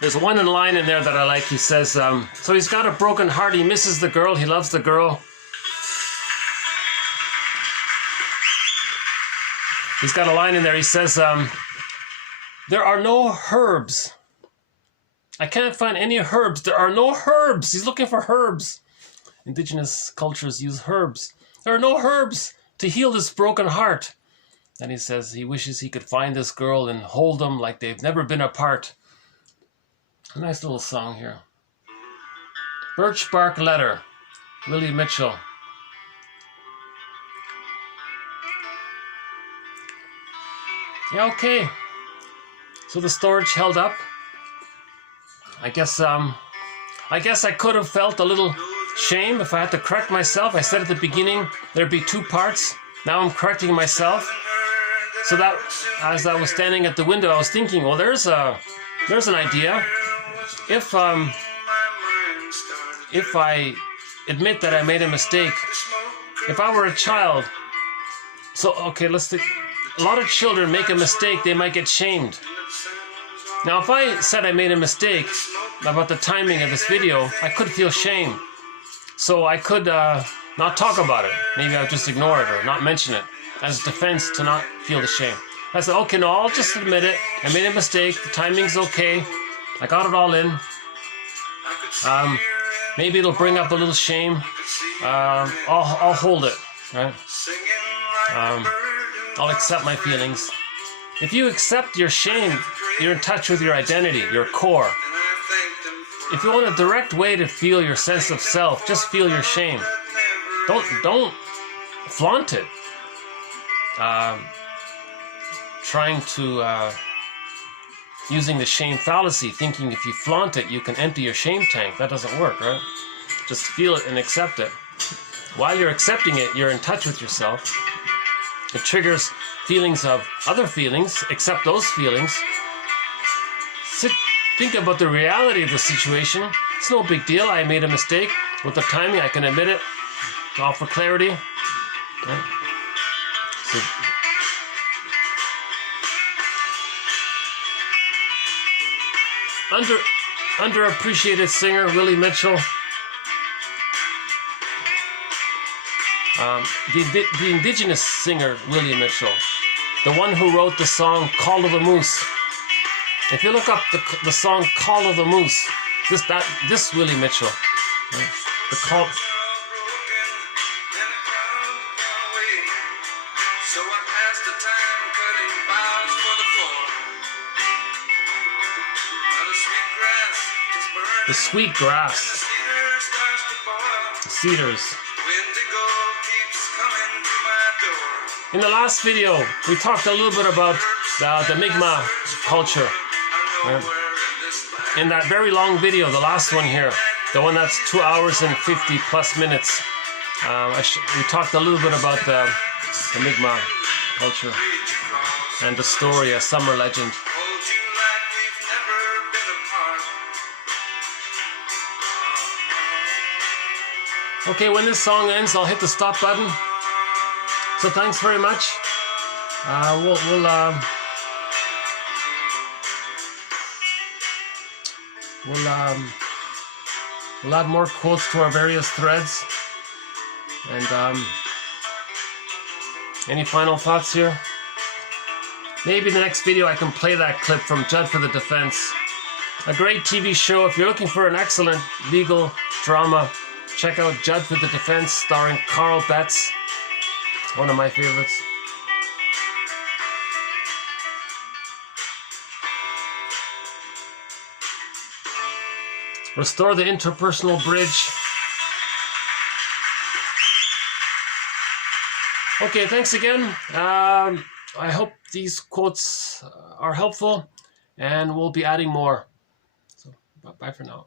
There's one line in there that I like. He says, so he's got a broken heart. He misses the girl. He loves the girl. He's got a line in there. He says, there are no herbs. I can't find any herbs. There are no herbs. He's looking for herbs. Indigenous cultures use herbs. There are no herbs to heal this broken heart. And he says he wishes he could find this girl and hold them like they've never been apart. A nice little song here. Birch Bark Letter, Willie Mitchell. Yeah, okay. So the storage held up. I guess I could have felt a little shame if I had to correct myself. I said at the beginning there'd be two parts. Now I'm correcting myself. So that as I was standing at the window, I was thinking, well, there's an idea. If I admit that I made a mistake, if I were a child, so okay, let's think. A lot of children make a mistake, they might get shamed. Now, if I said I made a mistake about the timing of this video, I could feel shame. So I could not talk about it. Maybe I would just ignore it or not mention it as defense to not feel the shame. I said, okay, no, I'll just admit it. I made a mistake. The timing's okay. I got it all in. Maybe it'll bring up a little shame. I'll hold it, right? I'll accept my feelings. If you accept your shame, you're in touch with your identity, your core. If you want a direct way to feel your sense of self, just feel your shame. Don't flaunt it. Trying to using the shame fallacy, thinking if you flaunt it, you can empty your shame tank. That doesn't work, right? Just feel it and accept it. While you're accepting it, you're in touch with yourself. It triggers feelings of other feelings. Accept those feelings. Think about the reality of the situation. It's no big deal. I made a mistake with the timing. I can admit it. All for clarity. Right? So, underappreciated singer Willie Mitchell. The indigenous singer Willie Mitchell, the one who wrote the song "Call of the Moose." If you look up the song "Call of the Moose," this Willie Mitchell, right? The call. The sweet grass, the cedars. In the last video, we talked a little bit about the Mi'kmaq culture. Right? In that very long video, the last one here, the one that's 2 hours and 50 plus minutes, we talked a little bit about the Mi'kmaq culture and the story, a summer legend. Okay, when this song ends, I'll hit the stop button. So thanks very much. We'll add more quotes to our various threads. And any final thoughts here? Maybe in the next video I can play that clip from Judd for the Defense. A great TV show. If you're looking for an excellent legal drama, check out Judd for the Defense, starring Carl Betts. One of my favorites. Restore the interpersonal bridge. Okay, thanks again. I hope these quotes are helpful, and we'll be adding more. So, bye for now.